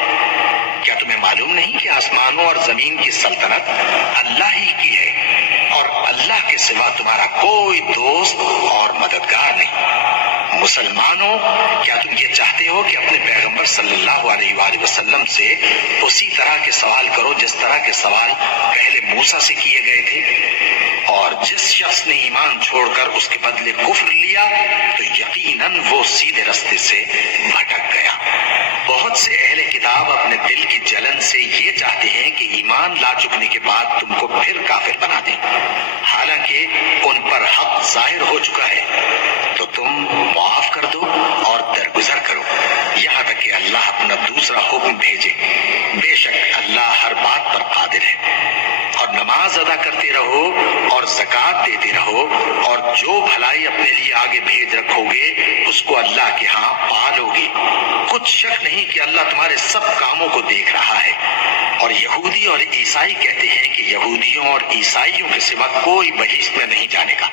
کیا تمہیں معلوم نہیں کہ آسمانوں اور زمین کی سلطنت اللہ ہی کی ہے، اور اللہ کے سوا تمہارا کوئی دوست اور مددگار نہیں؟ مسلمانوں، کیا تم یہ چاہتے ہو کہ اپنے پیغمبر صلی اللہ علیہ وآلہ وسلم سے اسی طرح کے سوال کرو جس طرح کے سوال پہلے موسیٰ سے کیے گئے تھے؟ اور جس شخص نے ایمان چھوڑ کر اس کے بدلے کفر لیا تو یقیناً وہ سیدھے رستے سے بھٹک گیا۔ بہت سے اہل کتاب اپنے دل کی جلن سے یہ چاہتے ہیں کہ ایمان لا چکنے کے بعد تم کو پھر کافر بنا دیں، حالانکہ ان پر حق ظاہر ہو چکا ہے۔ تو تم معاف کر دو اور درگزر کرو یہاں تک کہ اللہ اپنا دوسرا حکم بھیجے۔ بے شک اللہ ہر بات پر قادر ہے۔ اور نماز ادا کرتے رہو اور زکوٰۃ دیتے رہو، اور جو بھلائی اپنے لیے آگے بھیج رکھو گے اس کو اللہ کے ہاں پالو گے۔ کچھ شک نہیں کہ اللہ تمہارے سب کاموں کو دیکھ رہا ہے۔ اور یہودی اور عیسائی کہتے ہیں کہ یہودیوں اور عیسائیوں کے سوا کوئی بہشت میں نہیں جانے گا۔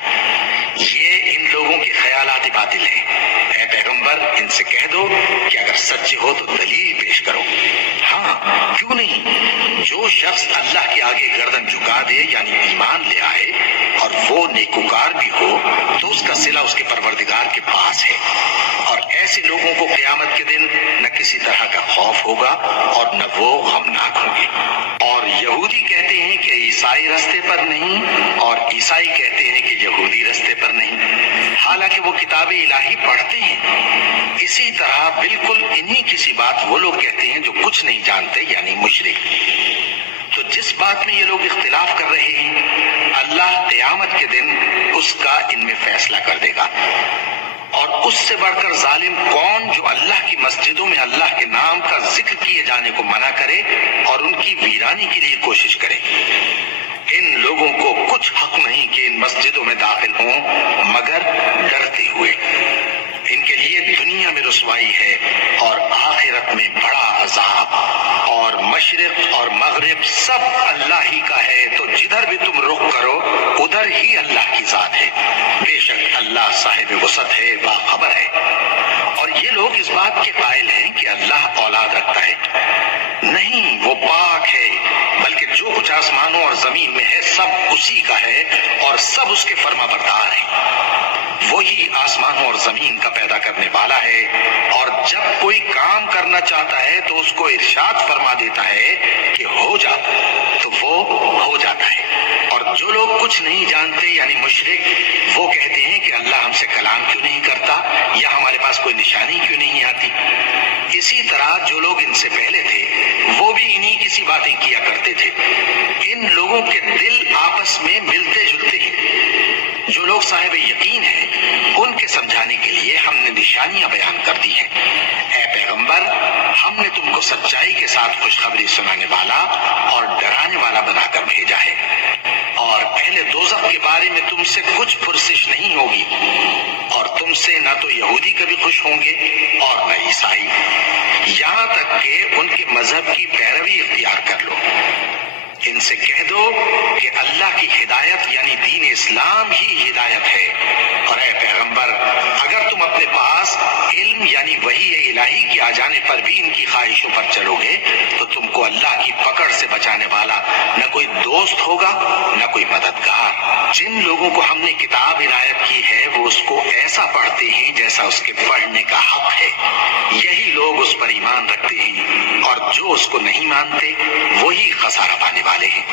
یہ ان لوگوں کے خیالات باطل ہیں۔ اے پیغمبر، ان سے کہہ دو کہ اگر سچے ہو تو دلیل پیش کرو۔ ہاں، کیوں نہیں؟ جو شخص اللہ کے آگے گردن جھکا دے یعنی ایمان لے آئے اور وہ نیکوکار بھی ہو تو اس کا صلہ اس کے پروردگار کے پاس ہے، اور ایسے لوگوں کو قیامت کے دن نہ کسی طرح کا خوف ہوگا اور نہ وہ غمناک ہوں گے۔ اور یہودی کہتے ہیں کہ عیسائی رستے پر نہیں، اور عیسائی کہتے ہیں کہ یہودی رستے پر نہیں، حالانکہ وہ کتاب الہی پڑھتے ہیں۔ اسی طرح بالکل انہی کسی بات وہ لوگ کہتے ہیں جو کچھ نہیں جانتے یعنی مشرک۔ تو جس بات میں یہ لوگ اختلاف کر رہے ہیں اللہ قیامت کے دن اس کا ان میں فیصلہ کر دے گا۔ اور اس سے بڑھ کر ظالم کون جو اللہ کی مسجدوں میں اللہ کے نام کا ذکر کیے جانے کو منع کرے اور ان کی ویرانی کے لیے کوشش کرے۔ ان لوگوں کو کچھ حق نہیں کہ ان مسجدوں میں داخل ہوں مگر ڈرتے ہوئے۔ ان کے لیے دنیا میں رسوائی ہے اور آخرت میں بڑا عذاب۔ اور مشرق اور مغرب سب اللہ ہی کا ہے، تو جدھر بھی تم رخ کرو ادھر ہی اللہ کی ذات ہے۔ بے شک اللہ صاحب وسعت ہے، باخبر ہے۔ اور یہ لوگ اس بات کے قائل ہیں کہ اللہ اولاد رکھتا ہے۔ نہیں، وہ پاک ہے، بلکہ جو کچھ آسمانوں اور زمین میں ہے سب اسی کا ہے اور سب اس کے فرما بردار ہیں۔ وہی آسمانوں اور زمین کا پیدا کرنے والا ہے، اور جب کوئی کام کرنا چاہتا ہے تو اس کو ارشاد فرما دیتا ہے کہ ہو جا، تو وہ ہو جاتا ہے۔ اور جو لوگ کچھ نہیں جانتے یعنی مشرک، وہ کہتے ہیں کہ اللہ ہم سے کلام کیوں نہیں کرتا یا ہمارے پاس کوئی نشانی کیوں نہیں آتی۔ اسی طرح جو لوگ ان سے پہلے تھے وہ بھی انہی کسی باتیں کیا کرتے تھے۔ ان لوگوں کے دل آپس میں ملتے جلتے ہیں۔ جو لوگ صاحب یقین ہیں ان کے سمجھانے کے لیے ہم نے نشانیاں بیان کر دی ہیں۔ اے پیغمبر، ہم نے تم کو سچائی کے ساتھ خوشخبری سنانے والا اور ڈرانے والا بنا کر بھیجا ہے، اور اہل دوزخ کے بارے میں تم سے کچھ پرسش نہیں ہوگی، اور تم سے نہ تو یہودی کبھی خوش ہوں گے اور نہ عیسائی، یہاں تک کہ ان کے مذہب کی پیروی اختیار کر لو۔ ان سے کہہ دو کہ اللہ کی ہدایت یعنی دین اسلام ہی ہدایت ہے، اور اے پیغمبر، اگر تم اپنے پاس علم یعنی وحی الہی کے آ جانے پر بھی ان کی خواہشوں پر چلو گے تو تم کو اللہ کی پکڑ سے بچانے والا نہ کوئی دوست ہوگا نہ کوئی مددگار۔ جن لوگوں کو ہم نے کتاب عنایت کی ہے وہ اس کو ایسا پڑھتے ہیں جیسا اس کے پڑھنے کا حق ہے، یہی لوگ اس پر ایمان رکھتے ہیں اور جو اس کو نہیں مانتے وہی خسارہ پانے والے ہیں۔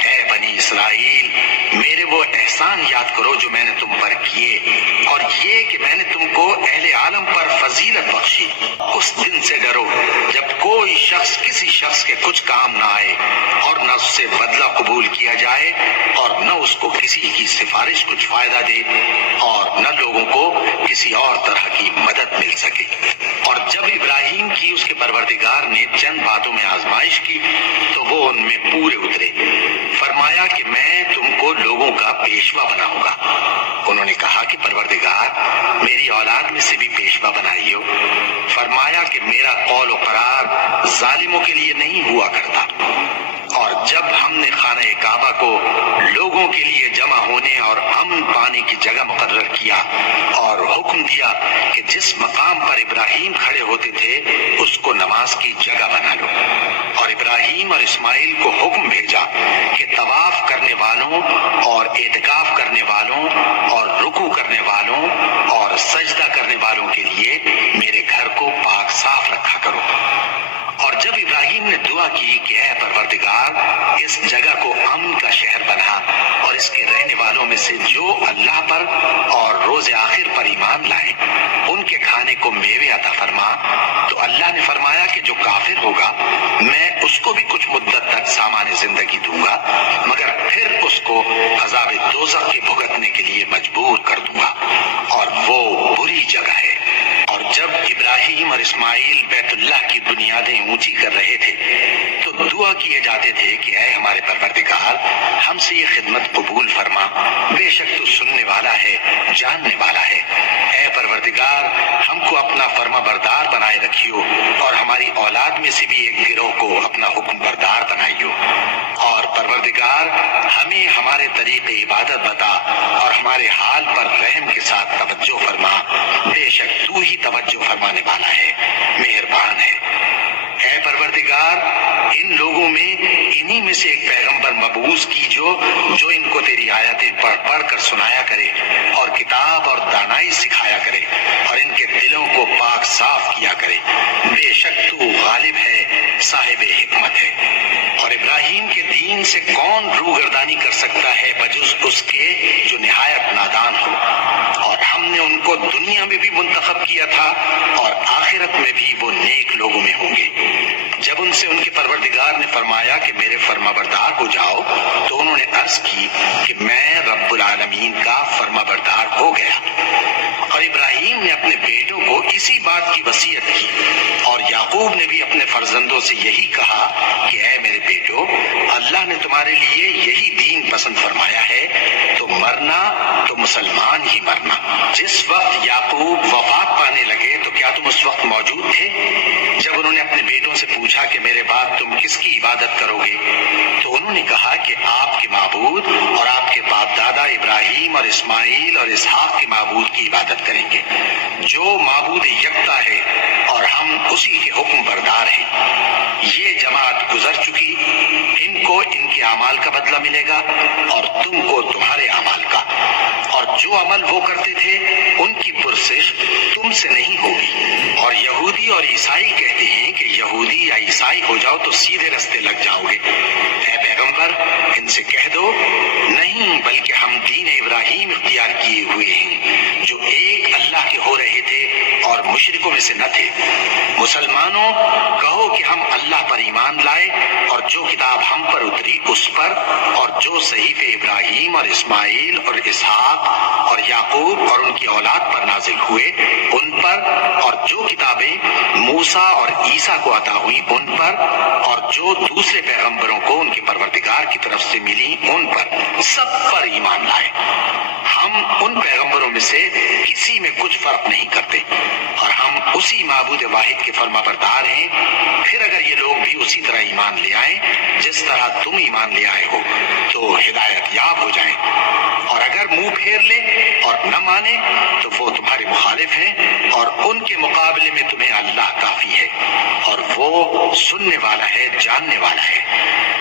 اے بنی اسرائیل، میرے وہ احسان یاد کرو جو میں نے تم پر کیے، اور یہ کہ میں نے تم کو اہل عالم پر فضیلت بخشی۔ اس دن سے ڈرو جب کوئی شخص کسی شخص کے کچھ کام نہ آئے، اور نہ اس سے بدلہ قبول کیا جائے، اور نہ اس کو کسی کی سفارش کچھ فائدہ دے، اور نہ لوگوں کو کسی اور طرح کی مدد مل سکے۔ اور جب ابراہیم کی اس کے پروردگار نے چند باتوں میں آزمائش کی تو وہ ان میں پورے اترے۔ فرمایا کہ میں تم کو لوگوں کا پیشوا بناؤں گا۔ انہوں نے کہا کہ پروردگار، میری اولاد میں سے بھی پیشوا بنائیو۔ فرمایا کہ میرا قول و قرار ظالموں کے لیے نہیں ہوا کرتا۔ اور جب ہم نے خانہ کعبہ کو لوگوں کے لیے جمع ہونے اور امن پانے کی جگہ مقرر کیا اور حکم دیا کہ جس مقام پر ابراہیم کھڑے ہوتے تھے اس کو نماز کی جگہ بنا لو، اور ابراہیم اور اسماعیل کو حکم بھیجا کہ طواف کرنے والوں اور اعتکاف کرنے والوں اور رکوع کرنے والوں اور سجدہ کرنے والوں کے لیے میرے گھر کو پاک صاف رکھا کرو۔ اور جب ابراہیم نے دعا کی کہ اے پروردگار، اس جگہ کو امن کا شہر بنا، اور اس کے رہنے والوں میں سے جو اللہ پر اور روز آخر پر ایمان لائے ان کے کھانے کو میوے عطا فرما، تو اللہ نے فرمایا کہ جو کافر ہوگا میں اس کو بھی کچھ مدت تک سامان زندگی دوں گا، مگر پھر اس کو عذاب دوزخ کے بھگتنے کے لیے مجبور کر دوں گا، اور وہ بری جگہ ہے۔ اور جب ابراہیم اور اسماعیل بیت اللہ کی بنیادیں اونچی کر رہے تھے تو دعا کیے جاتے تھے کہ اے ہمارے پروردگار، ہم سے یہ خدمت قبول فرما، بے شک تو سننے والا ہے، جاننے والا ہے۔ اے پروردگار، ہم کو اپنا فرما بردار بنائے رکھیو، اور ہماری اولاد میں سے بھی ایک گروہ کو اپنا حکم بردار بنائیو۔ اور پروردگار، ہمیں ہمارے طریق عبادت بتا، اور ہمارے حال پر رحم کے ساتھ توجہ فرما، بے شک تو ہی توجہ فرمانے والا ہے، مہربان ہے۔ اے پروردگار، ان لوگوں میں انہی میں سے ایک پیغمبر مبعوث کیجو جو ان کو تیری آیتیں پڑھ پڑھ کر سنایا کرے، اور کتاب اور دانائی سکھایا کرے، اور ان کے دلوں کو پاک صاف کیا کرے، بے شک تو غالب ہے، صاحب حکمت ہے۔ اور ابراہیم کے دین سے کون روگردانی کر سکتا ہے بجز اس کے جو نہایت نادان ہو؟ اور ہم نے ان کو دنیا میں بھی منتخب کیا تھا، اور آخرت میں بھی وہ نیک لوگوں میں ہوں گے۔ جب ان سے ان کے پروردگار نے فرمایا کہ میرے فرما بردار ہو جاؤ، تو انہوں نے عرض کی کہ میں رب العالمین کا فرما بردار ہو گیا۔ اور ابراہیم نے اپنے بیٹوں کو اسی بات کی وصیت کی، اور یعقوب نے بھی اپنے فرزندوں سے یہی کہا کہ اے میرے بیٹو، اللہ نے تمہارے لیے یہی دین پسند فرمایا ہے، تو مرنا تو مسلمان ہی مرنا۔ جس وقت یعقوب وفات پانے لگے تو کیا تم اس وقت موجود تھے جب انہوں نے اپنے بیٹوں سے پوچھا کہ میرے بعد تم کس کی عبادت کرو گے؟ تو انہوں نے کہا کہ آپ کے معبود اور آپ کے باپ دادا ابراہیم اور اسماعیل اور اسحاق کے معبود کی عبادت کریں گے، جو معبود یکتا ہے، اور ہم اسی کے حکم بردار ہیں۔ یہ جماعت گزر چکی، ان کو ان کے اعمال کا بدلہ ملے گا، اور تم کو تمہارے اعمال کا، اور جو عمل وہ کرتے تھے ان کی پرسش تم سے نہیں ہوگی۔ اور یہودی اور عیسائی کہتے ہیں کہ یہودی یا عیسائی ہو جاؤ تو سیدھے رستے لگ جاؤ گے۔ اے پیغمبر، ان سے کہہ دو نہیں، بلکہ ہم دین ابراہیم اختیار کیے ہوئے ہیں، جو ایک اللہ کے ہو رہے تھے اور مشرکوں میں سے نہ تھے۔ مسلمانوں، کہو کہ ہم اللہ پر ایمان لائے، اور جو کتاب ہم پر اتری اس پر، اور جو صحیفے ابراہیم اور اسماعیل اور اسحاق اور یعقوب اور ان کی اولاد پر نازل ہوئے ان پر، اور جو کتابیں موسیٰ اور عیسیٰ کو عطا ہوئی ان پر، اور جو دوسرے پیغمبروں کو ان کے پروردگار کی طرف سے ملی ان پر، سب پر ایمان لائے۔ ہم ان پیغمبروں میں سے کسی میں کچھ فرق نہیں کرتے، اور ہم اسی معبود واحد کے فرما بردار ہیں۔ پھر اگر یہ لوگ بھی اسی طرح ایمان لے آئیں جس طرح تم ایمان لے آئے ہو تو ہدایت یاب ہو جائیں، اور اگر منہ پھیر لیں اور نہ مانے تو وہ تمہارے مخالف ہیں، اور ان کے مقابلے میں تمہیں اللہ کافی ہے، اور وہ سننے والا ہے، جاننے والا ہے۔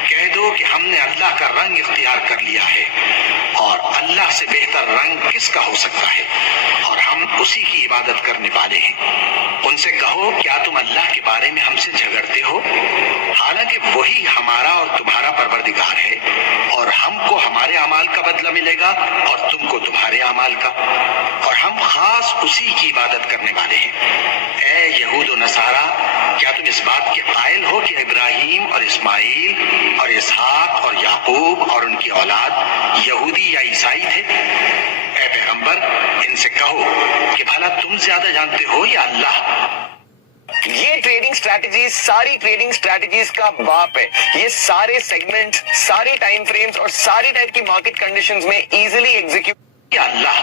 کہہ دو کہ ہم نے اللہ کا رنگ اختیار کر لیا ہے، اور اللہ سے بہتر رنگ کس کا ہو سکتا ہے، اور ہم اسی کی عبادت کرنے والے ہیں۔ ان سے کہو کیا تم اللہ کے بارے میں ہم سے جھگڑتے ہو؟ حالانکہ وہی ہمارا اور تمہارا پروردگار ہے، اور ہم کو ہمارے اعمال کا بدلہ ملے گا اور تم کو تمہارے اعمال کا، اور ہم خاص اسی کی عبادت کرنے والے ہیں۔ اے یہود و نصارا، کیا تم اس بات کے قائل ہو کہ ابراہیم اور اسماعیل اور اسحاق اور یعقوب اور ان کی اولاد یہودی یا عیسائی تھے؟ اے پیغمبر، ان سے کہو کہ بھلا تم زیادہ جانتے ہو یا اللہ؟ یہ ٹریڈنگ سٹریٹجیز ساری ٹریڈنگ سٹریٹجیز کا باپ ہے۔ یہ سارے سیگمنٹ، سارے ٹائم فریمز اور ساری ٹائپ کی مارکیٹ کنڈیشنز میں ایزیلی ایگزیکیوٹ یا اللہ،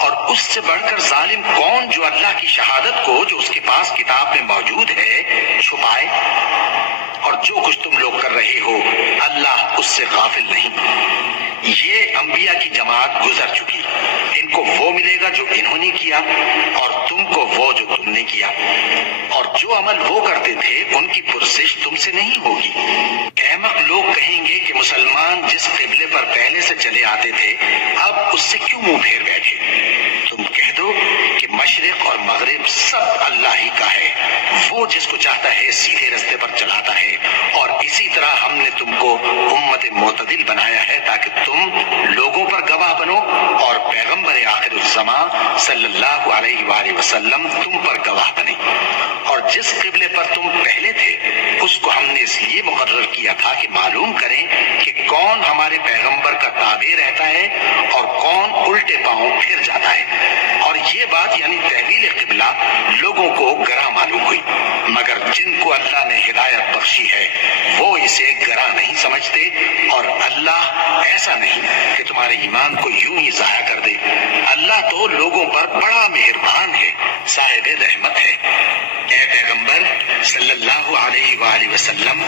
اور اس سے بڑھ کر ظالم کون جو اللہ کی شہادت کو جو اس کے پاس کتاب میں موجود ہے چھپائے؟ اور جو کچھ تم لوگ کر رہے ہو اللہ اس سے غافل نہیں۔ یہ انبیاء کی جماعت گزر چکی، ان کو وہ ملے گا جو انہوں نے کیا، اور تم کو وہ جو تم نے کیا، اور جو عمل وہ کرتے تھے ان کی پرسش تم سے نہیں ہوگی۔ احمق لوگ کہیں گے کہ مسلمان جس قبلے پر پہلے سے چلے آتے تھے اب اس سے کیوں منہ پھیر بیٹھے؟ تم کہہ دو کہ مشرق اور مغرب سب اللہ ہی کا ہے، وہ جس کو چاہتا ہے سیدھے رستے پر چلاتا ہے، اور اسی طرح ہم نے تم کو امت معتدل بنایا ہے تاکہ تم لوگوں پر گواہ بنو، اور پیغمبر آخر الزمان صلی اللہ علیہ وآلہ وسلم تم پر گواہ بنے۔ اور جس قبلے پر تم پہلے تھے اس کو ہم نے اس لیے مقرر کیا تھا کہ معلوم کریں کہ کون ہمارے پیغمبر کا تابع رہتا ہے اور کون الٹے پاؤں پھر جاتا ہے۔ اور یہ بات یعنی تحویل قبلہ لوگوں کو گراں معلوم ہوئی، مگر جن کو اللہ نے ہدایت بخشی ہے وہ اسے گراں نہیں سمجھتے، اور اللہ ایسا نہیں کہ تمہارے ایمان کو یوں ہی ضائع کر دے۔ اللہ تو لوگوں پر بڑا مہربان ہے، صاحب رحمت ہے۔ اے پیغمبر صلی اللہ علیہ وآلہ وسلم،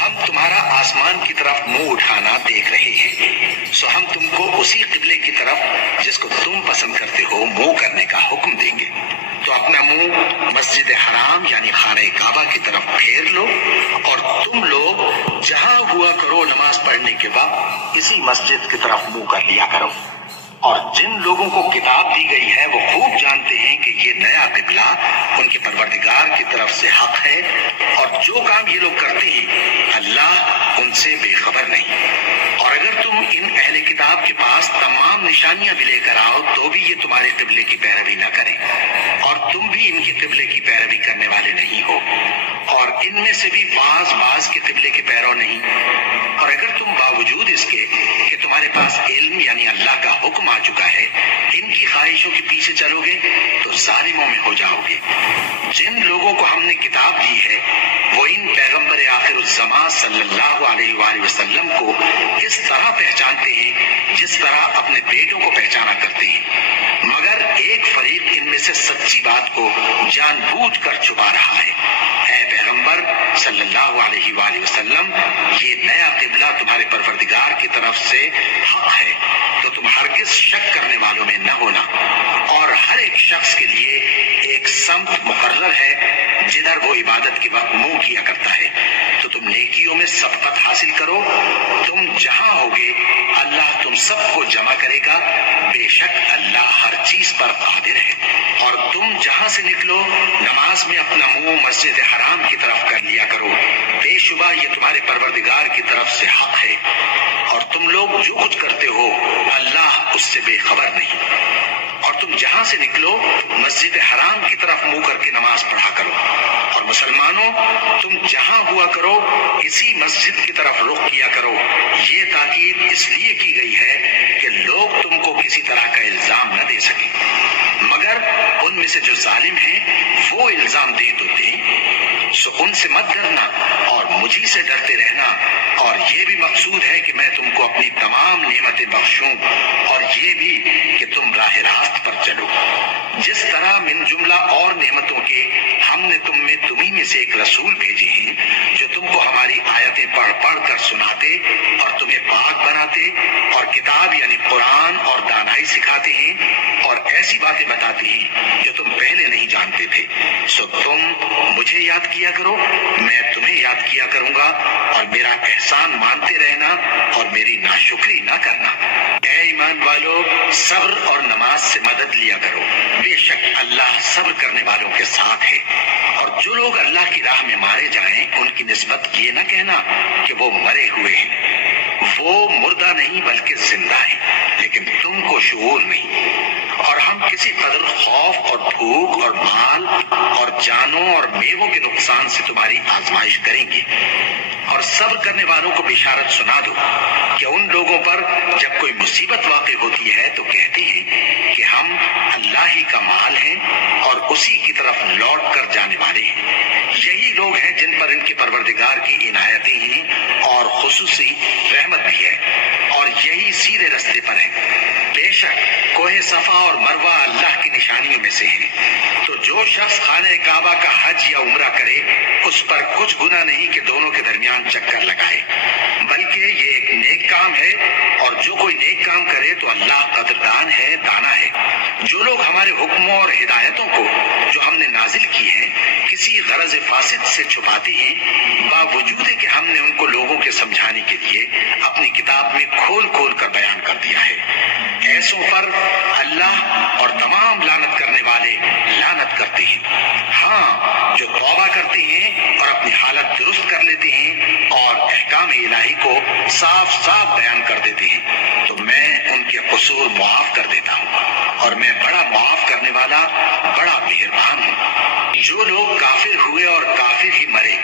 ہم تمہارا آسمان کی طرف منہ اٹھانا دیکھ رہے ہیں، سو ہم تم کو اسی قبلے کی طرف جس کو تم پسند کرتے ہو منہ کرنے کا حکم دیں گے۔ تو اپنا منہ مسجد حرام یعنی خانہ کعبہ کی طرف پھیر لو، اور تم لوگ جہاں ہوا کرو نماز پڑھنے کے وقت اسی مسجد کی طرف منہ کر لیا کرو۔ اور جن لوگوں کو کتاب دی گئی ہے وہ خوب جانتے ہیں کہ یہ نیا قبلہ ان کے پروردگار کی طرف سے حق ہے، اور جو کام یہ لوگ کرتے ہیں اللہ ان سے بے خبر نہیں۔ اور اگر تم ان اہل کتاب کے پاس تمام نشانیاں بھی لے کر آؤ تو بھی یہ تمہارے قبلے کی پیروی نہ کریں، اور تم بھی ان کے قبلے کی پیروی کرنے والے نہیں ہو، اور ان میں سے بھی بعض کے قبلے کے پیرو نہیں۔ اور اگر تم باوجود اس کے کہ تمہارے پاس علم یعنی اللہ کا حکم آ چکا ہے ان کی خواہشوں کے پیچھے چلو گے تو ظالموں میں ہو جاؤ گے۔ جن لوگوں کو ہم نے کتاب دی ہے وہ ان پیغمبر آخر الزمان صلی اللہ علیہ وآلہ وسلم کو اس طرح پہچانتے ہیں جس طرح اپنے بیٹوں کو پہچانا کرتے ہیں، مگر ایک فریق ان میں سے سچی بات کو جان بوجھ کر چھپا رہا ہے۔ اے پیغمبر صلی اللہ علیہ وآلہ وسلم، یہ نیا قبلہ تمہارے پروردگار کی طرف سے حق ہے، تو تم ہرگز شک کرنے والوں میں نہ ہونا، اور ہر ایک شخص کے لیے ایک سمت مقرر ہے جدھر وہ عبادت کے وقت منہ کیا کرتا ہے، تو تم نیکیوں میں سبقت حاصل کرو۔ تم جہاں ہوگے اللہ تم سب کو جمع کرے گا، بے شک اللہ ہر چیز پر قادر ہے۔ اور تم جہاں سے نکلو نماز میں اپنا منہ مسجد حرام کی طرف کر لیا کرو، بے شبہ یہ تمہارے پروردگار کی طرف سے حق ہے، اور تم لوگ جو کچھ کرتے ہو اللہ اس سے بے خبر نہیں۔ اور تم جہاں سے نکلو مسجد حرام کی طرف منہ کر کے نماز پڑھا کرو، اور مسلمانوں تم جہاں ہوا کرو اسی مسجد کی طرف رخ کیا کرو۔ یہ تاکید اس لیے کی گئی ہے کہ لوگ تم کو کسی طرح کا الزام نہ دے سکیں، مگر ان میں سے جو ظالم ہیں وہ الزام دے تو دیں، سو ان سے مت ڈرنا اور مجھی سے ڈرتے رہنا، اور یہ بھی مقصود ہے کہ میں تم کو اپنی تمام نعمتیں بخشوں، اور یہ بھی کہ تم راہ راست پر چلو۔ جس طرح من جملہ اور نعمتوں کے ہم نے تمہیں میں سے ایک رسول بھیجے ہیں جو تم کو ہماری آیتیں پڑھ پڑھ کر سناتے اور تمہیں پاک بناتے، اور کتاب یعنی قرآن اور دانائی سکھاتے ہیں، اور ایسی باتیں بتاتے ہیں جو تم پہلے نہیں جانتے تھے، سو تم مجھے یاد کیا کیا کرو، میں تمہیں یاد کیا کروں گا، اور میرا احسان مانتے رہنا اور میری ناشکری نہ کرنا۔ اے ایمان والو، صبر اور نماز سے مدد لیا کرو، بے شک اللہ صبر کرنے والوں کے ساتھ ہے۔ اور جو لوگ اللہ کی راہ میں مارے جائیں ان کی نسبت یہ نہ کہنا کہ وہ مرے ہوئے ہیں، وہ مردہ نہیں بلکہ زندہ ہیں، لیکن تم کو شعور نہیں۔ اور ہم کسی قدر خوف اور بھوک اور مال اور جانوں اور میووں کے نقصان سے تمہاری آزمائش کریں گے، اور صبر کرنے والوں کو بشارت سنا دو کہ ان لوگوں پر جب کوئی مصیبت واقع ہوتی ہے تو کہتے ہیں کہ ہم اللہ ہی کا مال ہیں اور اسی کی طرف لوٹ کر جانے والے ہیں۔ یہی لوگ ہیں جن پر ان کے پروردگار کی عنایتیں ہیں اور خصوصی رحمت بھی ہے، اور یہی سیدھے رستے پر ہے۔ بے شک کوہ صفا اور مروہ اللہ کی نشانیوں میں سے ہیں، تو جو شخص خانہ کعبہ کا حج یا عمرہ کرے اس پر کچھ گناہ نہیں کہ دونوں کے درمیان چکر لگائے، بلکہ یہ ایک نیک کام ہے، اور جو کوئی نیک کام کرے تو اللہ قدردان ہے، دانا ہے۔ جو لوگ ہمارے حکموں اور ہدایتوں کو جو ہم نے نازل کی ہیں کسی غرض فاسد سے چھپاتے ہیں، باوجود کہ ہم نے ان کو لوگوں کے سمجھانے کے لیے اپنی کتاب میں کھول کھول کر بیان کر دیا ہے، ایسوں پر اللہ اور تمام لعنت کرنے والے لعنت کرتے ہیں۔ ہاں، جو توبہ کرتے ہیں اور اپنی حالت درست کر لیتے ہیں اور احکام الہی کو صاف صاف بیان کر دیتے ہیں تو میں ان کے قصور معاف کر دیتا ہوں، اور میں بڑا معاف کرنے والا، بڑا مہربان ہوں۔ جو لوگ کافر ہوئے اور کافر ہی مرے،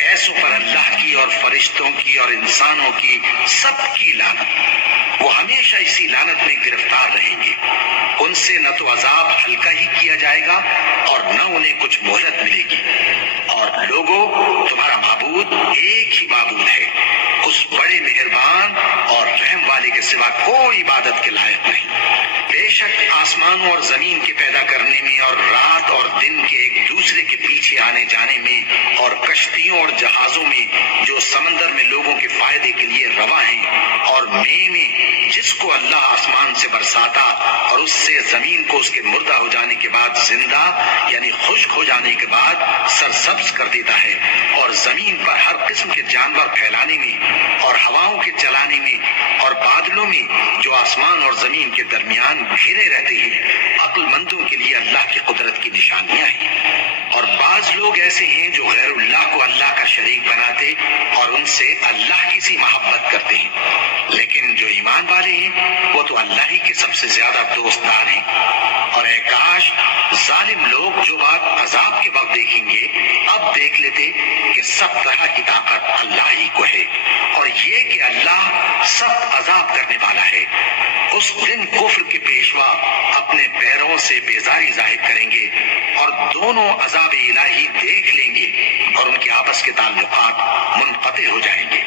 ایسوں پر اللہ کی اور فرشتوں کی اور انسانوں کی سب کی لعنت، وہ ہمیشہ اسی لعنت میں گرفتار رہیں گے۔ ان سے نہ تو عذاب ہلکا ہی کیا جائے گا اور نہ انہیں کچھ مہلت ملے گی۔ اور لوگوں، تمہارا معبود ایک ہی معبود ہے، اس بڑے مہربان اور رحم والے کے سوا کوئی عبادت کے لائق نہیں۔ بے شک آسمانوں اور زمین کے پیدا کرنے میں اور رات اور دن کے ایک دوسرے کے پیچھے آنے جانے میں اور کشتیوں اور جہازوں میں جو سمندر میں لوگوں کے فائدے کے لیے رواں ہیں، اور مے میں جس کو اللہ آسمان سے برساتا اور اس سے زمین کو اس کے مردہ ہو جانے کے بعد زندہ یعنی خشک ہو جانے کے بعد سرسبز کر دیتا ہے، اور زمین پر ہر قسم کے جانور پھیلانے میں اور ہواؤں کے چلانے میں اور بادلوں میں جو آسمان اور زمین کے درمیان گھرے رہتے ہیں، عقل مندوں کے لیے اللہ کی قدرت کی نشانیاں ہیں۔ اور بعض لوگ ایسے ہیں جو غیر اللہ کو اللہ کا شریک بناتے اور ان سے اللہ کی سی محبت کرتے ہیں، لیکن جو ایمان والے ہیں وہ تو اللہ ہی کے سب سے زیادہ دوستدار ہیں۔ اور اے کاش ظالم لوگ جو بات عذاب کے وقت دیکھیں گے اب دیکھ لیتے کہ سب طرح کی طاقت اللہ ہی کو ہے، اور یہ کہ اللہ سخت عذاب کرنے والا ہے۔ اس دن کفر کے پیشوا اپنے پیروں سے بیزاری ظاہر کریں گے اور دونوں عذاب الہی دیکھ لیں گے، اور ان کے آپس کے تعلقات منقطع ہو جائیں گے۔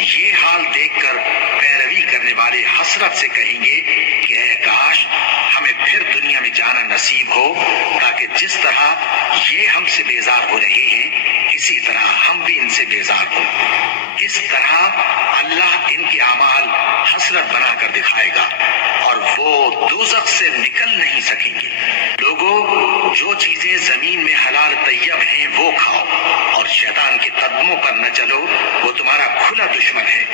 یہ حال دیکھ کر پیروی کرنے والے حسرت سے کہیں گے کہ اے کاش ہمیں پھر دنیا میں جانا نصیب ہو، تاکہ جس طرح یہ ہم سے بیزار ہو رہے ہیں اسی طرح ہم بھی ان سے بیزار ہوں۔ اس طرح اللہ ان کے اعمال حسرت بنا کر دکھائے گا اور وہ دوزخ سے نکل نہیں سکیں گے۔ لوگوں، جو چیزیں زمین میں حلال طیب ہیں وہ کھاؤ، اور شیطان کے قدموں پر نہ چلو، وہ تمہارا کھلا دشمن ہے۔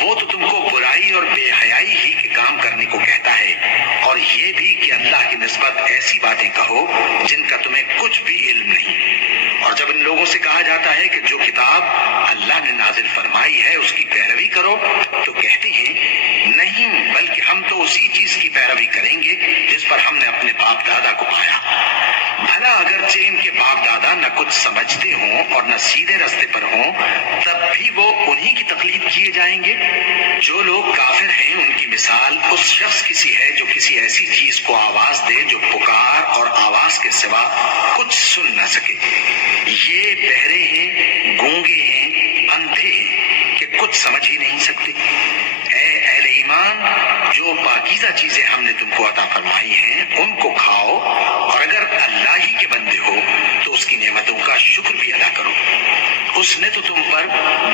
وہ تو تم کو برائی اور بے حیائی ہی کے کام کرنے کو کہتا ہے، اور یہ بھی کہ اللہ کی نسبت ایسی باتیں کہو جن کا تمہیں کچھ بھی علم نہیں۔ اور جب ان لوگوں سے کہا جاتا ہے کہ جو کتاب اللہ نے نازل فرمائی ہے اس کی پیروی کرو، تو کہتے ہیں نہیں، بلکہ ہم تو اسی چیز کی پیروی کریں گے جس پر ہم نے اپنے باپ دادا کو پایا۔ بھلا اگرچہ ان کے باپ دادا نہ کچھ سمجھتے ہوں اور نہ سیدھے راستے پر ہوں، تب بھی وہ انہی کی تقلید کیے جائیں گے۔ جو لوگ کافر ہیں ان کی مثال اس شخص کی سی ہے جو کسی ایسی چیز کو آواز دے جو پکار اور آواز کے سوا کچھ سن نہ سکے۔ یہ بہرے ہیں، گونگے ہیں، اندھے ہیں کہ کچھ سمجھ ہی نہیں سکتے۔ اے اہل ایمان، جو پاکیزہ چیزیں ہم نے تم کو عطا فرمائی ہیں ان کو کھاؤ، اور اگر اللہ ہی کے بندے ہو تو اس کی نعمتوں کا شکر بھی ادا کرو۔ اس نے تو تم پر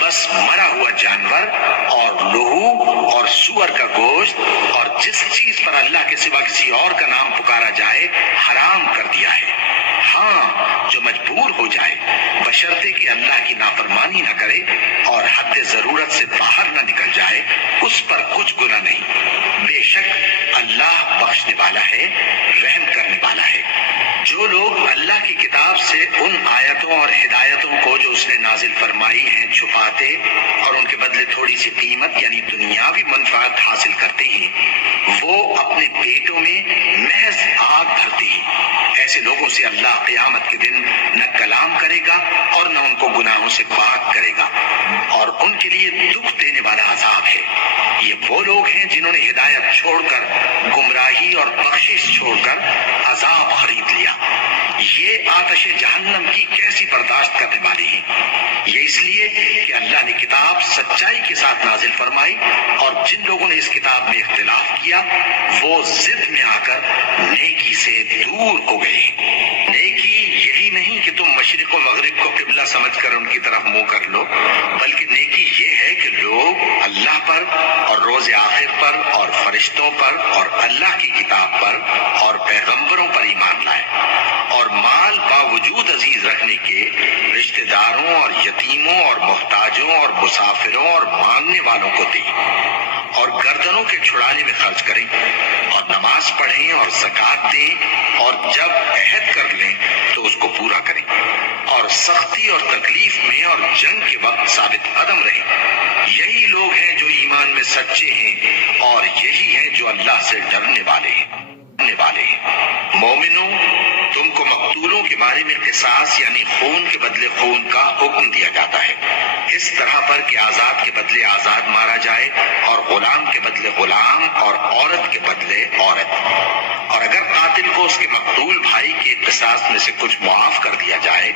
بس مرا ہوا جانور اور لہو اور سور کا گوشت اور جس چیز پر اللہ کے سوا کسی اور کا نام پکارا جائے حرام کر دیا ہے۔ ہاں جو مجبور ہو جائے بشرطے کہ اللہ کی نافرمانی نہ کرے اور حد ضرورت سے باہر نہ نکل جائے، اس پر کچھ گناہ نہیں۔ بے شک اللہ بخشنے والا ہے، رحم کرنے والا ہے۔ جو لوگ اللہ کی کتاب سے ان آیتوں اور ہدایتوں کو جو اس نے نازل فرمائی ہیں چھپاتے اور ان کے بدلے تھوڑی سی قیمت یعنی دنیاوی منفعت حاصل کرتے ہیں، وہ اپنے پیٹوں میں محض آگ بھرتے ہیں۔ ایسے لوگوں سے اللہ قیامت کے دن نہ کلام کرے گا اور نہ ان کو گناہوں سے پاک کرے گا، اور ان کے لیے دکھ دینے والا عذاب ہے۔ یہ وہ لوگ ہیں جنہوں نے ہدایت چھوڑ کر گمراہی اور بخشش چھوڑ کر عذاب خرید لیا۔ یہ آتش جہنم کی کیسی برداشت کرنے والے ہیں۔ یہ اس لیے کہ اللہ نے کتاب سچائی کے ساتھ نازل فرمائی، اور جن لوگوں نے اس کتاب میں اختلاف کیا وہ ضد میں آ کر نیکی سے دور ہو گئے۔ نیکی یہی نہیں کہ تم مشرق و مغرب کو قبلہ سمجھ کر ان کی طرف منہ کر لو، بلکہ نیکی یہ ہے کہ لوگ اللہ پر اور روز آخر پر اور فرشتوں پر اور اللہ کی کتاب پر اور پیغمبروں پر ایمان لائیں، اور مال باوجود عزیز رکھنے کے رشتہ داروں اور یتیموں اور محتاجوں اور مسافروں اور مانگنے والوں کو دیں، اور گردنوں کے چھڑانے میں خرچ کریں، اور نماز پڑھیں اور زکوٰۃ دیں، اور جب عہد کر لیں تو اس کو پورا کریں، اور سختی اور تکلیف میں اور جنگ کے وقت ثابت قدم رہیں۔ یہی لوگ ہیں جو ایمان میں سچے ہیں، اور یہی ہیں جو اللہ سے ڈرنے والے ہیں۔ مومنوں، تم کو مقتولوں کے بارے میں قصاص یعنی خون کے بدلے خون کا حکم دیا جاتا ہے، اس طرح پر کہ آزاد کے بدلے آزاد مارا جائے، اور غلام کے بدلے غلام، اور عورت کے بدلے عورت۔ اور اگر قاتل کو اس کے مقتول بھائی کے قصاص میں سے کچھ معاف کر دیا جائے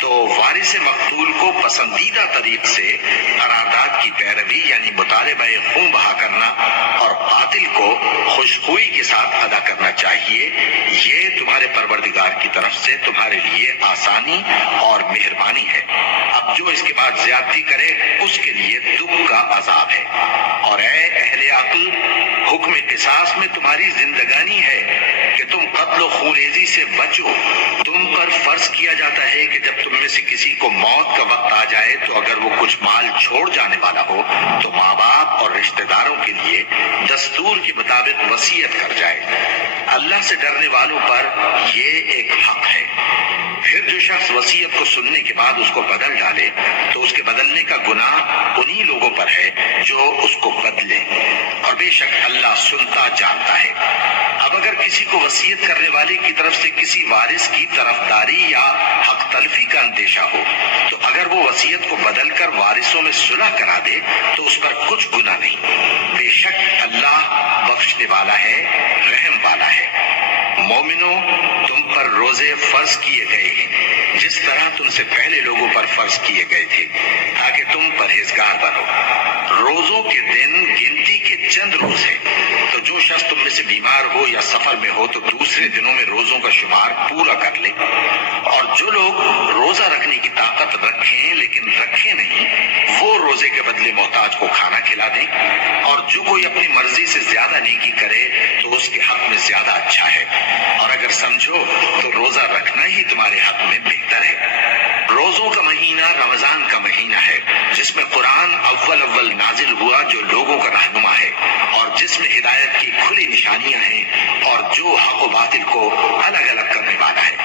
تو وارث مقتول کو پسندیدہ طریق سے قرارداد کی پیروی یعنی مطالبہ خون بہا کرنا اور قاتل کو خوشخوئی کے ساتھ ادا کرنا چاہیے۔ یہ تمہارے پروردگار کی طرف سے تمہارے لیے آسانی اور مہربانی ہے۔ اب جو اس کے بعد زیادتی کرے اس کے لیے دکھ کا عذاب ہے۔ اور اے اہل عقل، حکم قصاص میں تمہاری زندگانی ہے کہ تم قتل و خونریزی سے بچو۔ تم پر فرض کیا جاتا ہے کہ جب تم میں سے کسی کو موت کا وقت آ جائے تو اگر وہ کچھ مال چھوڑ جانے والا ہو تو ماں باپ اور رشتہ داروں کے لیے دستور کے مطابق وصیت کر جائے۔ اللہ سے ڈرنے والوں پر یہ ایک حق ہے۔ پھر جو شخص وصیت کو سننے کے بعد اس کو بدل ڈالے تو اس کے بدلنے کا گناہ انہی لوگوں پر ہے جو اس کو بدلیں، اور بے شک اللہ سنتا جانتا ہے۔ اب اگر کسی کو وصیت کرنے والے کی طرف سے کسی وارث کی طرفداری یا حق تلفی کا اندیشہ ہو تو اگر وہ وصیت کو بدل کر وارثوں میں صلح کرا دے تو اس پر کچھ گناہ نہیں۔ بے شک اللہ بخشنے والا ہے، رحم والا ہے۔ مومنوں، تم پر روزے فرض کیے گئے ہیں جس طرح تم سے پہلے لوگوں پر فرض کیے گئے تھے تاکہ تم پرہیزگار بنو۔ روزوں کے دن گنتی کے چند روز ہیں، تو جو شخص تم میں سے بیمار ہو یا سفر میں ہو تو دوسرے دنوں میں روزوں کا شمار پورا کر لے۔ اور جو لوگ روزہ رکھنے کی طاقت رکھیں لیکن رکھے نہیں، وہ روزے کے بدلے محتاج کو کھانا کھلا دیں۔ اور جو کوئی اپنی مرضی سے زیادہ نیکی کرے تو اس کے حق میں زیادہ اچھا ہے، اور اگر سمجھو تو روزہ رکھنا ہی تمہارے حق میں بہتر ہے۔ روزوں کا مہینہ رمضان کا مہینہ ہے جس میں قرآن اول نازل ہوا، جو لوگوں کا رہنما ہے اور جس میں ہدایت کی کھلی نشانیاں ہیں اور جو حق و باطل کو الگ الگ کرنے والا ہے۔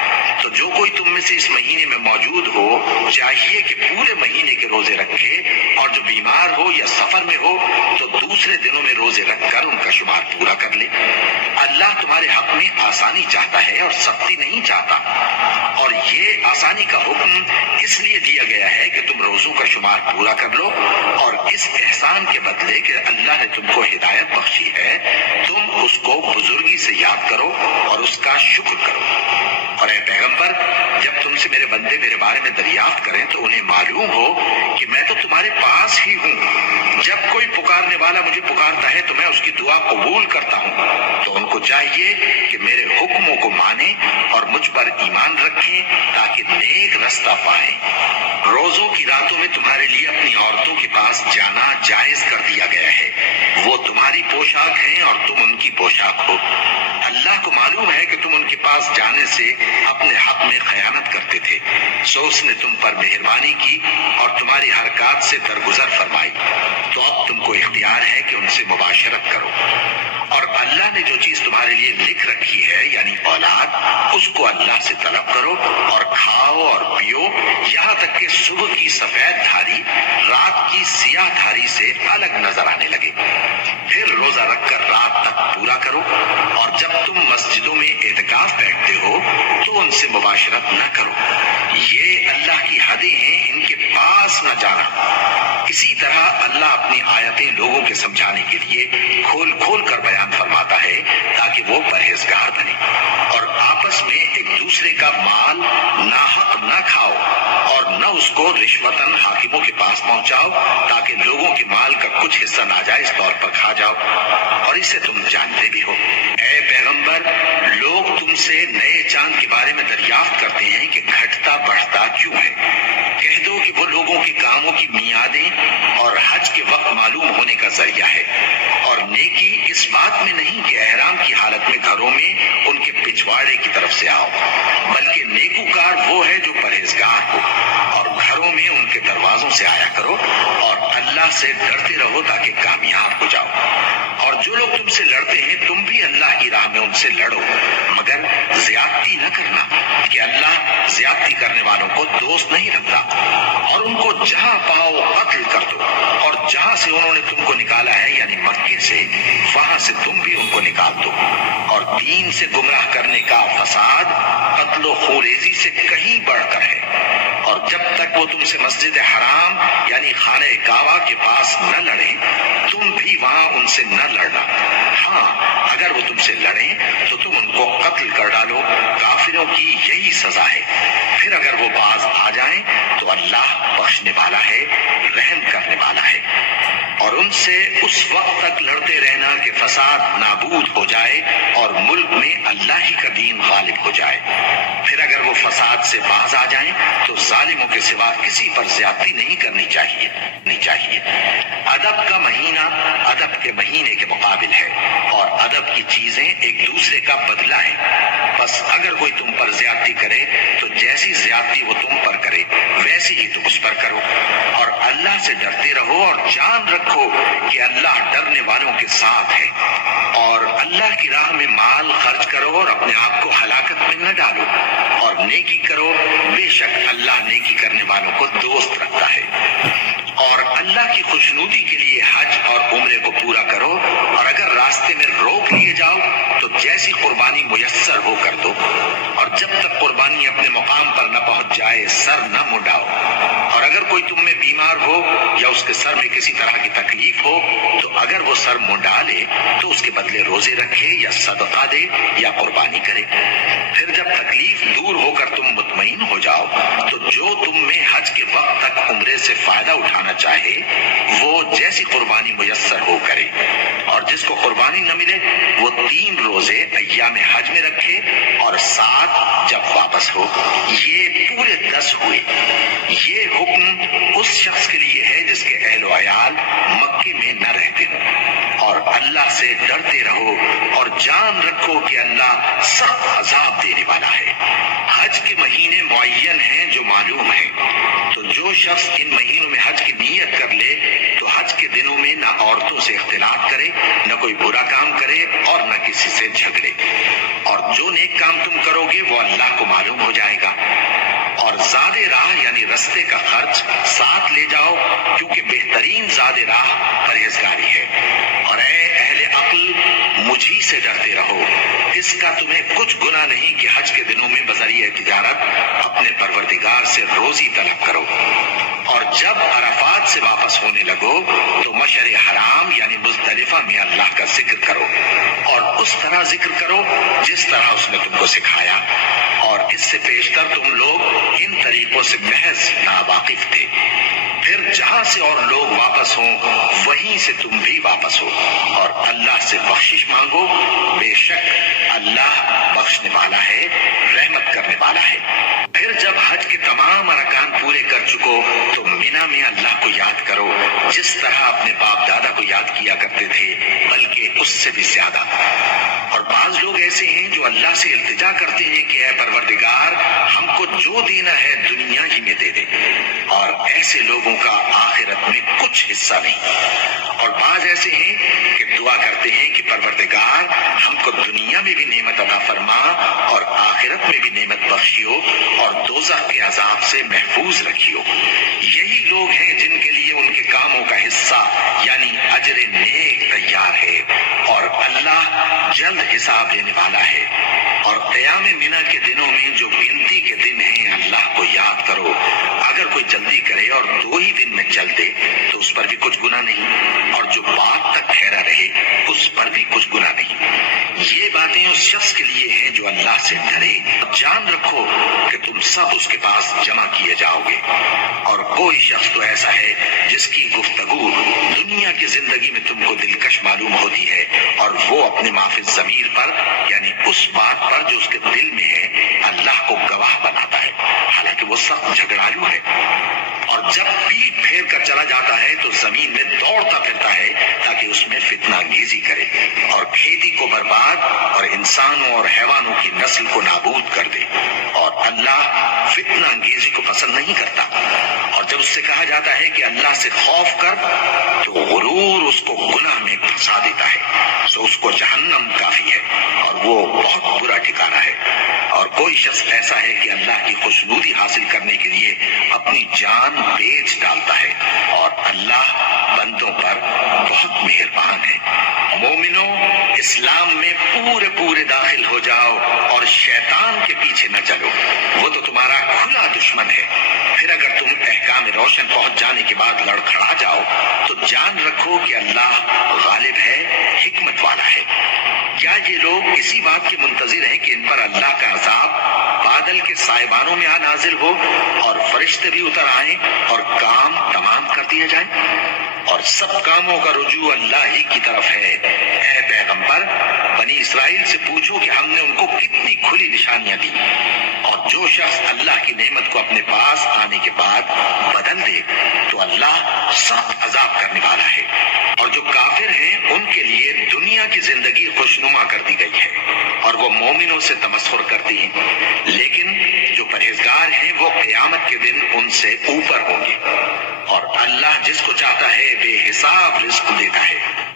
تو جو کوئی تم میں سے اس مہینے میں موجود ہو چاہیے کہ پورے مہینے کے روزے رکھے، اور جو بیمار ہو یا سفر میں ہو تو دوسرے دنوں میں روزے رکھ کر ان کا شمار پورا کر لے۔ اللہ تمہارے حق میں آسانی چاہتا ہے اور سختی نہیں چاہتا، اور یہ آسانی کا حکم اس لیے دیا گیا ہے کہ تم روزوں کا شمار پورا کر لو، اور اس احسان کے بدلے کہ اللہ نے تم کو ہدایت بخشی ہے تم اس کو بزرگی سے یاد کرو اور اس کا شکر کرو۔ اور اے پیغمبر، جب تم سے میرے بندے میرے بارے میں دریافت کریں تو انہیں معلوم ہو کہ میں تو تمہارے پاس ہی ہوں۔ جب کوئی پکارنے والا مجھے پکارتا ہے تو میں اس کی دعا قبول کرتا ہوں۔ تو ان کو چاہیے کہ میرے حکموں کو مانیں اور مجھ پر ایمان رکھیں تاکہ نیک رستہ پائیں۔ روزوں کی راتوں میں تمہارے لیے اپنی عورتوں کے پاس جانا جائز کر دیا گیا ہے۔ وہ تمہاری پوشاک ہیں اور تم ان کی پوشاک ہو۔ اللہ کو معلوم ہے کہ تم ان کے پاس جانے سے اپنے حق میں خیانت کرتے تھے، سو اس نے تم پر مہربانی کی اور تمہاری حرکات سے درگزر فرمائی، تو اب تم کو اختیار ہے کہ ان سے مباشرت کرو، اور اللہ نے جو چیز تمہارے لیے لکھ رکھی ہے یعنی اولاد، اس کو اللہ سے طلب کرو اور کھاؤ اور پیو، یہاں تک کہ صبح کی سفید دھاری رات کی سیاہ دھاری سے الگ نظر آنے لگے، پھر روزہ رکھ کر رات تک پورا کرو، اور جب تم مسجدوں میں اعتکاف بیٹھتے ہو تو ان سے مباشرت نہ کرو، یہ اللہ کی حدیں ہیں، ان کے پاس نہ جانا۔ اسی طرح اللہ اپنی آیتیں لوگوں کے سمجھانے کے لیے کھول کھول کر بیان فرماتا ہے تاکہ وہ پرہیزگار بنے، اور آپس میں ایک دوسرے کا مال ناحق نہ کھاؤ اور نہ اس کو رشوتاً حاکموں کے پاس پہنچاؤ تاکہ لوگوں کے مال کا کچھ حصہ ناجائز طور پر کھا جاؤ، اور اسے تم جانتے بھی ہو۔ اے پیغمبر، لوگ تم سے نئے چاند کے بارے میں دریافت کرتے ہیں کہ گھٹتا بڑھتا کیوں ہے، کہہ دو کہ وہ لوگوں کے کاموں کی میعادیں اور حج کے وقت معلوم ہونے کا ذریعہ ہے، اور نیکی اس بات میں نہیں کہ احرام کی حالت میں گھروں میں ان کے پچھواڑے کی طرف سے آؤ، بلکہ نیکوکار وہ ہے جو پرہیزگار ہو، اور گھروں میں ان کے دروازوں سے آیا کرو اور اللہ سے ڈرتے رہو تاکہ کامیاب ہو جاؤ، اور جو لوگ تم سے لڑتے ہیں تم بھی اللہ کی راہ میں ان سے لڑو، مگر زیادتی نہ کرنا کہ اللہ زیادتی کرنے والوں کو دوست نہیں رکھتا، اور ان کو جہاں پاؤ قتل کر دو، اور جہاں سے انہوں نے تم کو نکالا ہے یعنی مکے سے، وہاں سے تم بھی ان کو نکال دو، اور دین سے گمراہ کرنے کا فساد قتل و خوریزی سے کہیں بڑھ کر ہے، اور جب تک وہ تم سے مسجد حرام یعنی خانہ کعبہ کے پاس نہ لڑیں تم بھی وہاں ان سے نہ لڑنا، ہاں اگر وہ تم سے لڑیں تو تم ان کو قتل کر ڈالو، کافروں کی یہی سزا ہے، پھر اگر وہ باز آ جائیں تو اللہ بخشنے والا ہے، رحم کرنے والا ہے، اور ان سے اس وقت تک لڑتے رہنا کہ فساد نابود ہو جائے اور ملک میں اللہ ہی کا دین غالب ہو جائے، پھر اگر وہ فساد سے باز آ جائیں تو ظالموں کے سوا کسی پر زیادتی نہیں کرنی چاہیے۔ ادب کا مہینہ ادب کے مہینے کے مقابل ہے، اور ادب کی چیزیں ایک دوسرے کا بدلہ ہے، بس اگر کوئی تم پر زیادتی کرے تو جیسی زیادتی وہ تم پر کرے ویسی ہی تم اس پر کرو، اور اللہ سے ڈرتے رہو اور جان رکھو کہ اللہ ڈرنے والوں کے ساتھ ہے، اور اللہ کی راہ میں مال خرچ کرو اور اپنے آپ کو ہلاکت میں نہ ڈالو، اور نیکی کرو، بے شک اللہ نیکی کرنے والوں کو دوست رکھتا ہے، اور اللہ کی خوشنودی کے لیے حج اور عمرے کو پورا کرو، اور اگر راستے میں روک لیے جاؤ تو جیسی قربانی میسر ہو کر دو، اور جب تک قربانی اپنے مقام پر نہ پہنچ جائے سر نہ منڈاؤ، اور اگر کوئی تم میں بیمار ہو یا اس کے سر میں کسی طرح کی تکلیف ہو تو اگر وہ سر منڈا لے تو اس کے بدلے روزے رکھے یا صدقہ دے یا قربانی کرے، پھر جب تکلیف دور ہو کر تم مطمئن ہو جاؤ تو جو تم میں حج کے وقت تک عمرے سے فائدہ اٹھانا چاہے وہ جیسی قربانی میسر ہو کرے، اور جس کو قربانی نہ ملے وہ 3 روزے ایام حج میں رکھے اور 7 جب واپس ہو، یہ پورے 10 ہوئے۔ یہ حکم اس شخص کے لیے ہے جس کے اہل و عیال مکے میں نہ رہتے ہوں، اور اللہ سے ڈرتے رہو اور جان رکھو کہ اللہ سخت عذاب دینے والا ہے۔ حج کے مہینے معین ہیں جو معلوم ہیں، تو جو شخص ان مہینوں میں حج کی نیت کر لے تو حج کے دنوں میں نہ عورتوں سے اختلاط کرے، نہ کوئی برا کام کرے اور نہ کسی سے جھگڑے، اور جو نیک کام تم کرو گے وہ اللہ کو معلوم ہو جائے گا، اور زاد راہ یعنی رستے کا خرچ ساتھ لے جاؤ کیونکہ بہترین زاد راہ پرہیزگاری ہے، اور اے اہل عقل مجھی سے ڈرتے رہو، اس کا تمہیں کچھ گناہ نہیں کہ حج کے دنوں میں بذریعہ تجارت اپنے پروردگار سے روزی طلب کرو، اور جب عرفات سے واپس ہونے لگو تو مشعر حرام یعنی مزدلفہ میں اللہ کا ذکر کرو، اور اس طرح ذکر کرو جس طرح اس نے تم کو سکھایا، اور اس سے پیشتر تم لوگ ان طریقوں سے محض ناواقف تھے، پھر جہاں سے اور لوگ واپس ہوں وہیں سے تم بھی واپس ہو، اور اللہ سے بخشش مانگو، بے شک اللہ بخشنے والا ہے، رحمت کرنے والا ہے۔ پھر جب حج کے تمام ارکان پورے کر چکو تو مینا میں اللہ کو یاد کرو جس طرح اپنے باپ دادا کو یاد کیا کرتے تھے، بلکہ اس سے بھی زیادہ، اور بعض لوگ ایسے ہیں جو اللہ سے التجا کرتے ہیں کہ اے پروردگار دینا ہے دنیا ہی میں دے دے، اور ایسے لوگوں کا آخرت میں کچھ حصہ نہیں۔ اور بعض ایسے ہیں کہ دعا کرتے ہیں کہ پروردگار ہم کو دنیا میں بھی نعمت عطا فرما اور آخرت میں بھی نعمت بخشیو اور دوزخ کے عذاب سے محفوظ رکھیو۔ یہی لوگ ہیں جن کے لیے ان کے کاموں کا حصہ یعنی اجر نیک تیار ہے، اور اللہ جلد حساب لینے والا ہے۔ اور قیام منی کے دنوں میں جو گنتی کے دن ہیں اللہ کو یاد کرو، اگر کوئی جلدی کرے اور 2 ہی دن میں چل دے تو اس پر بھی کچھ گناہ نہیں، اور جو بعد تک ٹھہرا رہے اس پر بھی کچھ گناہ نہیں۔ یہ باتیں اس شخص کے لیے ہیں جو اللہ سے ڈرے۔ جان رکھو کہ تم سب اس کے پاس جمع کیے جاؤ گے، اور کوئی شخص تو ایسا ہے جس کی گفتگو دنیا کی زندگی میں تم کو دلکش معلوم ہوتی ہے، اور وہ اپنے معافی ضمیر پر یعنی اس بات پر جو اس کے دل میں ہے اللہ کو گواہ بناتا ہے، حالانکہ وہ سخت جھگڑالو ہے۔ اور جب پیٹ پھیر کر چلا جاتا ہے تو زمین میں دوڑتا پھرتا ہے تاکہ اس میں فتنہ انگیزی کرے اور کھیتی کو برباد اور انسانوں اور حیوانوں کی نسل کو نابود کر دے، اور اللہ فتنہ انگیزی کو پسند نہیں کرتا۔ اور جب اس سے کہا جاتا ہے کہ اللہ سے خوف کر تو غرور اس کو گناہ میں پھنسا دیتا ہے، سو اس کو جہنم کافی ہے اور وہ بہت برا ٹھکانہ ہے۔ اور کوئی شخص ایسا ہے کہ اللہ کی خوشنودی حاصل کرنے کے لیے اپنی جان بیچ ڈالتا ہے، اور اللہ بندوں پر بہت مہربان ہے۔ مومنو، اسلام میں پورے داخل ہو جاؤ اور شیطان کے پیچھے نہ چلو، وہ تو تمہارا کھلا دشمن ہے۔ پھر اگر تم احکام روشن پہنچ جانے کے بعد لڑکھڑا جاؤ تو جان رکھو کہ اللہ غالب ہے، حکمت والا ہے۔ کیا یہ لوگ اسی بات کے منتظر ہیں کہ ان پر اللہ کا عذاب بادل کے سائبانوں میں نازل ہو اور فرشتے بھی اتر آئیں اور کام تمام کر دیا جائے؟ اور سب کاموں کا رجوع اللہ ہی کی طرف ہے۔ اے پیغمبر، بنی اسرائیل سے پوچھو کہ ہم نے ان کو کتنی کھلی نشانیاں دی، اور جو شخص اللہ کی نعمت کو اپنے پاس آنے کے بعد بدل دے تو اللہ سخت عذاب کرنے والا ہے۔ اور جو کافر ہیں ان کے لیے دنیا کی زندگی خوشنما کر دی گئی ہے اور وہ مومنوں سے تمسخر کرتی ہیں، لیکن جو پرہیزگار ہیں وہ قیامت کے دن ان سے اوپر ہوں گے۔ اور اللہ جس کو چاہتا ہے بے حساب رزق دیتا ہے۔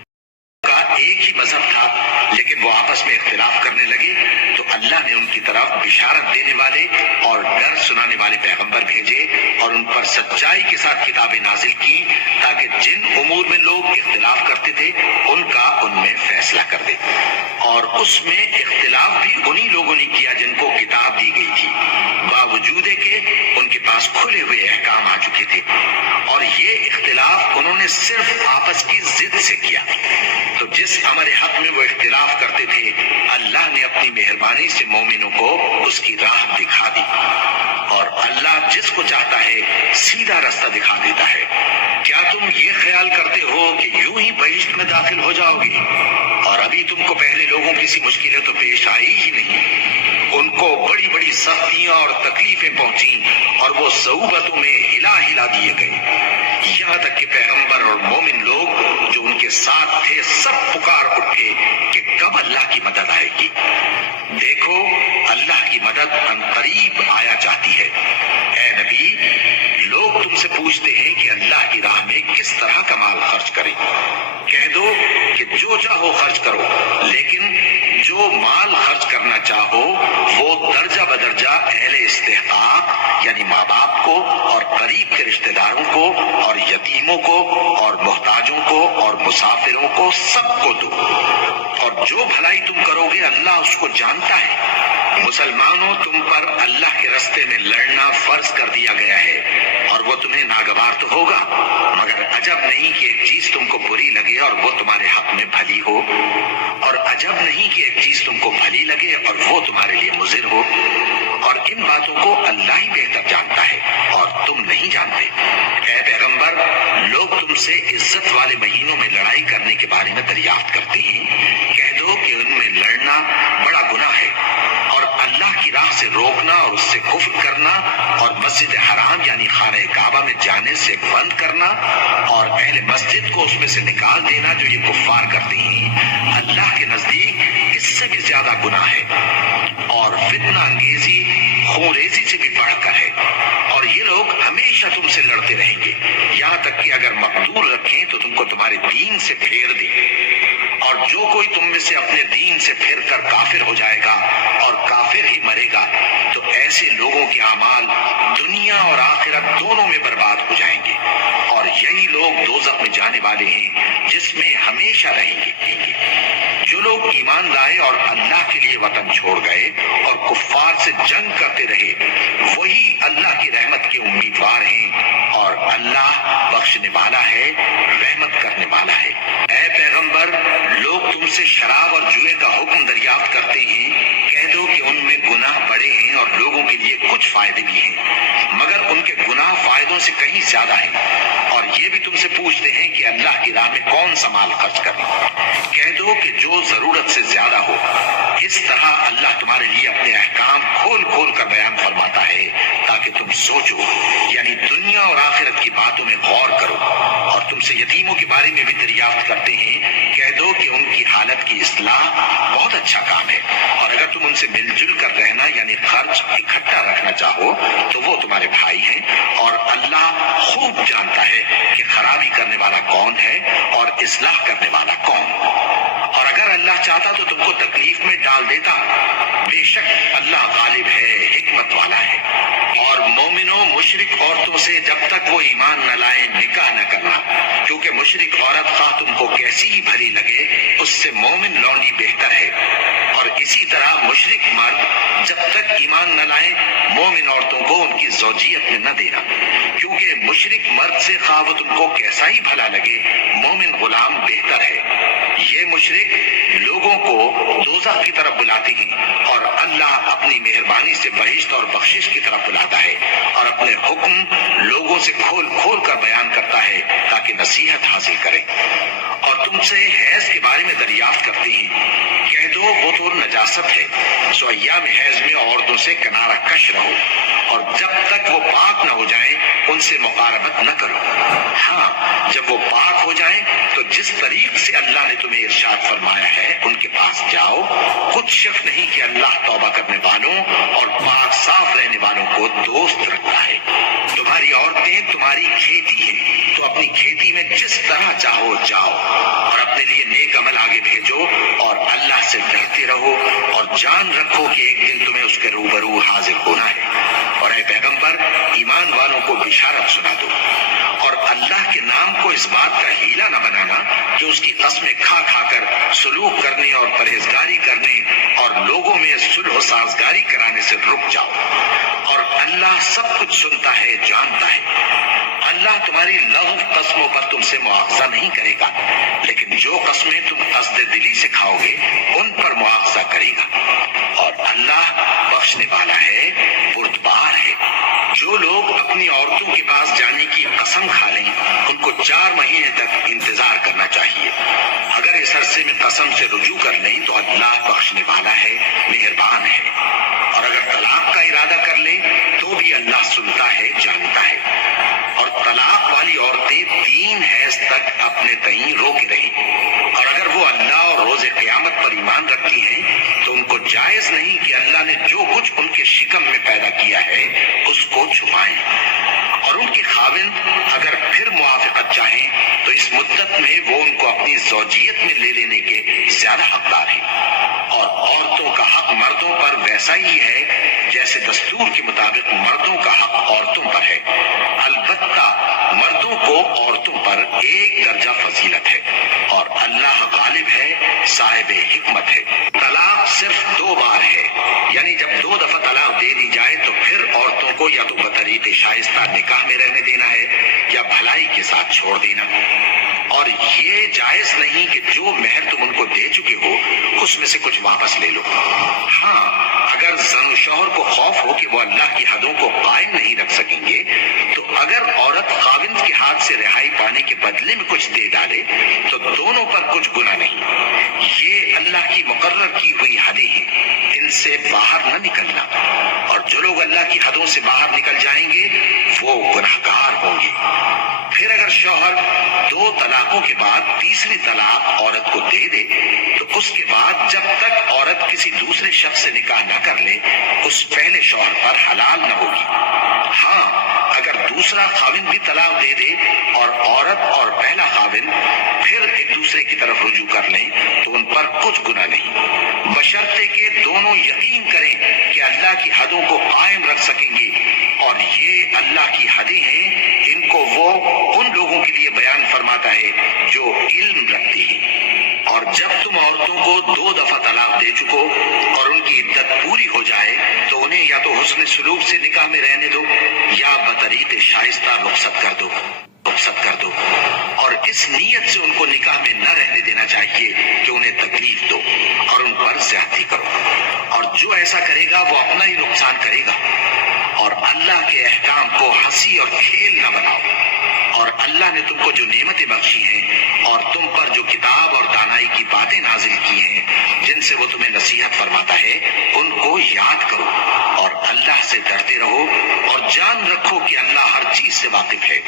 کا ایک ہی مذہب تھا لیکن وہ آپس میں اختلاف کرنے لگے تو اللہ نے ان کی طرف بشارت دینے والے اور ڈر سنانے والے پیغمبر بھیجے اور ان پر سچائی کے ساتھ کتابیں نازل کی تاکہ جن امور میں لوگ اختلاف کرتے تھے ان کا ان میں فیصلہ کر دے۔ اور اس میں اختلاف بھی انہی لوگوں نے کیا جن کو کتاب دی گئی تھی، باوجود کہ ان کے پاس کھلے ہوئے احکام آ چکے تھے، اور یہ اختلاف انہوں نے صرف آپس کی ضد سے کیا۔ تو جس امر حق میں وہ اختلاف کرتے تھے اللہ نے اپنی مہربانی سے مومنوں کو اس کی راہ دکھا دی، اور اللہ جس کو چاہتا ہے سیدھا راستہ دکھا دیتا ہے۔ کیا تم یہ خیال کرتے ہو کہ یوں ہی بہشت میں داخل ہو جاؤ گے؟ اور ابھی تم کو پہلے لوگوں کی سی مشکلیں تو پیش آئی ہی نہیں، ان کو بڑی بڑی سختیاں اور تکلیفیں پہنچیں اور وہ صعوبتوں میں ہلا دیے گئے، یہاں تک کہ پیغمبر اور مومن لوگ جو ان کے ساتھ تھے سب پکار اٹھے کہ کب اللہ کی مدد آئے گی۔ دیکھو اللہ کی مدد عنقریب آیا چاہتی ہے۔ اے نبی، لوگ تم سے پوچھتے ہیں کہ اللہ کی راہ میں کس طرح کا مال خرچ کریں۔ کہہ دو کہ جو چاہو خرچ کرو، لیکن جو مال خرچ کرنا چاہو وہ درجہ بدرجہ اہل استحقاق یعنی ماں باپ کو اور قریب کے رشتہ داروں کو اور یتیموں کو اور محتاجوں کو اور مسافروں کو سب کو دو، اور جو بھلائی تم کرو گے اللہ اس کو جانتا ہے۔ مسلمانوں، تم پر اللہ کے راستے میں لڑنا فرض کر دیا گیا ہے، اور وہ تمہیں ناگوار تو ہوگا، مگر عجب نہیں کہ ایک چیز تم کو بری لگے اور وہ تمہارے حق میں بھلی ہو، اور عجب نہیں کہ ایک چیز تم کو بھلی لگے اور وہ تمہارے لیے مضر ہو، اور ان باتوں کو اللہ ہی بہتر جانتا ہے اور تم نہیں جانتے۔ اے پیغمبر، لوگ تم سے عزت والے مہینوں میں لڑائی کرنے کے بارے میں دریافت کرتے ہیں، کہہ دو کہ ان میں لڑنا بڑا گناہ ہے، اور اللہ کی راہ سے روکنا اور اس سے کفر کرنا اور مسجد حرام یعنی خانہ کعبہ میں جانے سے بند کرنا اور اہل مسجد کو اس میں سے نکال دینا جو یہ کفار کرتے ہیں، اللہ کے نزدیک اس سے بھی زیادہ گناہ ہے، اور فتنہ انگیزی خون ریزی سے بھی بڑھ کر ہے۔ ہمیشہ تم سے لڑتے رہیں گے، یہاں تک کہ اگر مقدور رکھیں تو تم کو تمہارے دین سے پھیر دیں، اور جو کوئی تم میں سے اپنے دین سے پھر کر کافر ہو جائے گا اور کافر ہی مرے گا تو ایسے لوگوں کے اعمال دنیا اور آخرت دونوں میں برباد ہو جائیں گے، اور یہی لوگ دوزخ میں جانے والے ہیں جس میں ہمیشہ رہیں گے۔ جو لوگ ایمان لائے اور اللہ کے لیے وطن چھوڑ گئے اور کفار سے جنگ کرتے رہے وہی اللہ کی رحمت کے امیدوار ہیں، اور اللہ بخشنے والا ہے، رحمت کرنے والا ہے۔ اے پیغمبر، لوگ تم سے شراب اور جوئے کا حکم دریافت کرتے ہیں، کہہ دو کہ ان میں گناہ بڑے ہیں اور لوگوں کے لیے کچھ فائدے بھی ہیں، مگر ان کے گناہ فائدوں سے کہیں زیادہ ہیں، اور یہ بھی تم سے پوچھتے ہیں کہ اللہ کی راہ میں کون سا مال خرچ کریں، کہہ دو کہ جو ضرورت سے زیادہ ہو۔ اس طرح اللہ تمہارے لیے اپنے احکام کھول کھول کر بیان فرماتا ہے تاکہ تم سوچو، یعنی دنیا اور آخرت کی باتوں میں غور کرو۔ اور تم سے یتیموں کے بارے میں بھی دریافت کرتے ہیں، کہہ دو کہ ان کی حالت کی اصلاح بہت اچھا کام ہے، اور اگر تم ان سے مل جل کر رہنا یعنی خرچ اکٹھا رکھنا چاہو تو وہ تمہارے بھائی ہیں، اور اللہ خوب جانتا ہے کہ خرابی کرنے والا کون ہے اور اصلاح کرنے والا کون۔ اور اگر اللہ چاہتا تو تم کو تکلیف میں ڈال دیتا، بے شک اللہ غالب ہے، حکمت والا ہے۔ اور مومنوں، مشرک عورتوں سے جب تک وہ ایمان نہ لائیں نکاح نہ کرنا، کیونکہ مشرک عورت خواہ تم کو کیسی ہی بھلی لگے اس سے مومن لونڈی بہتر ہے، اور اسی طرح مشرک مرد جب تک ایمان نہ لائیں مومن عورتوں کو ان کی زوجیت میں نہ دینا، کیونکہ مشرک مرد سے خواہ وہ تم کو کیسا ہی بھلا لگے مومن غلام بہتر ہے۔ یہ مشرک لوگوں کو دوزخ کی طرف بلاتے ہیں، اور اللہ اپنی مہربانی سے بہشت اور بخشش کی طرف بلاتا ہے، اور اپنے حکم لوگوں سے کھول کھول کر بیان کرتا ہے تاکہ نصیحت حاصل کریں۔ اور تم سے حیض کے بارے میں دریافت کرتے ہیں، کہہ دو وہ تو نجاست ہے، سو ایام حیض میں عورتوں سے کنارہ کش رہو، اور جب تک وہ پاک نہ ہو جائیں ان سے مقاربت نہ کرو۔ ہاں، جب وہ پاک ہو جائیں تو جس طریق سے اللہ نے تمہیں ارشاد فرمایا ہے ان کے پاس جاؤ، کچھ شک نہیں کہ اللہ توبہ کرنے والوں اور پاک صاف رہنے والوں کو دوست رکھتا ہے۔ تمہاری عورتیں تمہاری کھیتی ہیں، تو اپنی کھیتی میں جس طرح چاہو جاؤ، اور اپنے لیے نیک عمل آگے بھیجو، اور اللہ سے ڈرتے رہو، اور جان رکھو کہ ایک دن تمہیں اس کے روبرو حاضر ہونا ہے۔ اور اے پیغمبر، ایمان والوں کو بشارت سنا دو، اور اللہ کے نام کو اس بات کا ہیلا نہ بنانا کہ اس کی قسمیں کھا کھا کر سلوک کرنے اور پرہیزگاری کرنے اور لوگوں میں صلح و سازگاری کرانے سے رک جاؤ، اور اللہ سب کچھ سنتا ہے، جانتا ہے۔ اللہ تمہاری لغو قسموں پر تم سے مواخذہ نہیں کرے گا، لیکن جو قسمیں تم قصد دلی سے کھاؤ گے ان پر مواخذہ کرے گا، اور اللہ بخشنے والا ہے، بردبار ہے۔ جو لوگ اپنی عورتوں کے پاس جانے کی قسم کھا لیں ان کو 4 مہینے تک انتظار کرنا چاہیے۔ اگر اس عرصے میں قسم سے رجوع کر لیں تو اللہ بخشنے والا ہے، مہربان ہے، اور اگر طلاق کا ارادہ کر لیں تو بھی اللہ سنتا ہے، جانتا ہے۔ اور طلاق والی عورتیں 3 حیض تک اپنے تئیں روکے رہیں، اور اگر وہ اللہ اور روز قیامت پر ایمان رکھتی ہیں تو ان کو جائز نہیں کہ اللہ نے جو کچھ ان کے شکم میں پیدا کیا ہے اس کو چھپائیں، اور ان کے خاوند اگر پھر موافقت چاہیں تو اس مدت میں وہ ان کو اپنی زوجیت میں لے لینے کے زیادہ حقدار ہیں۔ اور عورتوں کا حق مردوں پر ویسا ہی ہے جیسے دستور کے مطابق مردوں کا حق عورتوں پر ہے، البتہ مردوں کو عورتوں پر 1 درجہ فضیلت ہے، اور اللہ غالب ہے، صاحب حکمت ہے۔ طلاق صرف 2 بار ہے، یعنی جب 2 دفعہ طلاق دے دی جائے تو پھر عورتوں کو یا تو بطریق شائستہ نکاح میں رہنے دینا ہے یا بھلائی کے ساتھ چھوڑ دینا، اور یہ جائز نہیں کہ جو مہر تم ان کو دے چکے ہو اس میں سے کچھ واپس لے لو۔ ہاں، اگر زن و شوہر کو خوف ہو کہ وہ اللہ کی حدوں کو قائم نہیں رکھ سکیں گے تو اگر عورت خاوند کے ہاتھ سے رہائی پانے کے بدلے میں کچھ دے ڈالے تو دونوں پر کچھ گناہ نہیں۔ یہ اللہ کی مقرر کی ہوئی حدیں ہیں، ان سے باہر نہ نکلنا، اور جو لوگ اللہ کی حدوں سے باہر نکل جائیں گے وہ گناہگار ہوں گے۔ پھر اگر شوہر 2 طلاقوں کے بعد تیسری طلاق عورت کو دے دے تو اس کے بعد جب تک عورت کسی دوسرے شخص سے نکاح نہ کر لے اس پہلے شوہر پر حلال نہ ہوگی۔ ہاں، اگر دوسرے دوسرا خاوند بھی طلاق دے دے اور عورت اور پہلا خاوند پھر ایک دوسرے کی طرف رجوع کر لیں تو ان پر کچھ گناہ نہیں، بشرطے کہ دونوں یقین کریں کہ اللہ کی حدوں کو قائم رکھ سکیں گے، اور یہ اللہ کی حدیں ہیں، ان کو وہ ان لوگوں کے لیے بیان فرماتا ہے جو علم رکھتے ہیں۔ اور جب تم عورتوں کو 2 دفعہ طلاق دے چکو اور ان کی عدت پوری ہو جائے تو انہیں یا تو حسن سلوک سے نکاح میں رہنے دو یا بطریق شائستہ رخصت کر دو، اور اس نیت سے ان کو نکاح میں نہ رہنے دینا چاہیے کہ انہیں تکلیف دو اور ان پر زیادتی کرو، اور جو ایسا کرے گا وہ اپنا ہی نقصان کرے گا۔ اور اللہ کے احکام کو ہنسی اور کھیل نہ بناؤ، اور اللہ نے تم کو جو نعمتیں بخشی ہیں اور تم پر جو کتاب اور دانائی کی باتیں نازل کی ہیں جن سے وہ تمہیں نصیحت فرماتا ہے ان کو یاد کرو، اور اللہ سے ڈرتے رہو، اور جان رکھو کہ اللہ ہر چیز سے واقف ہے۔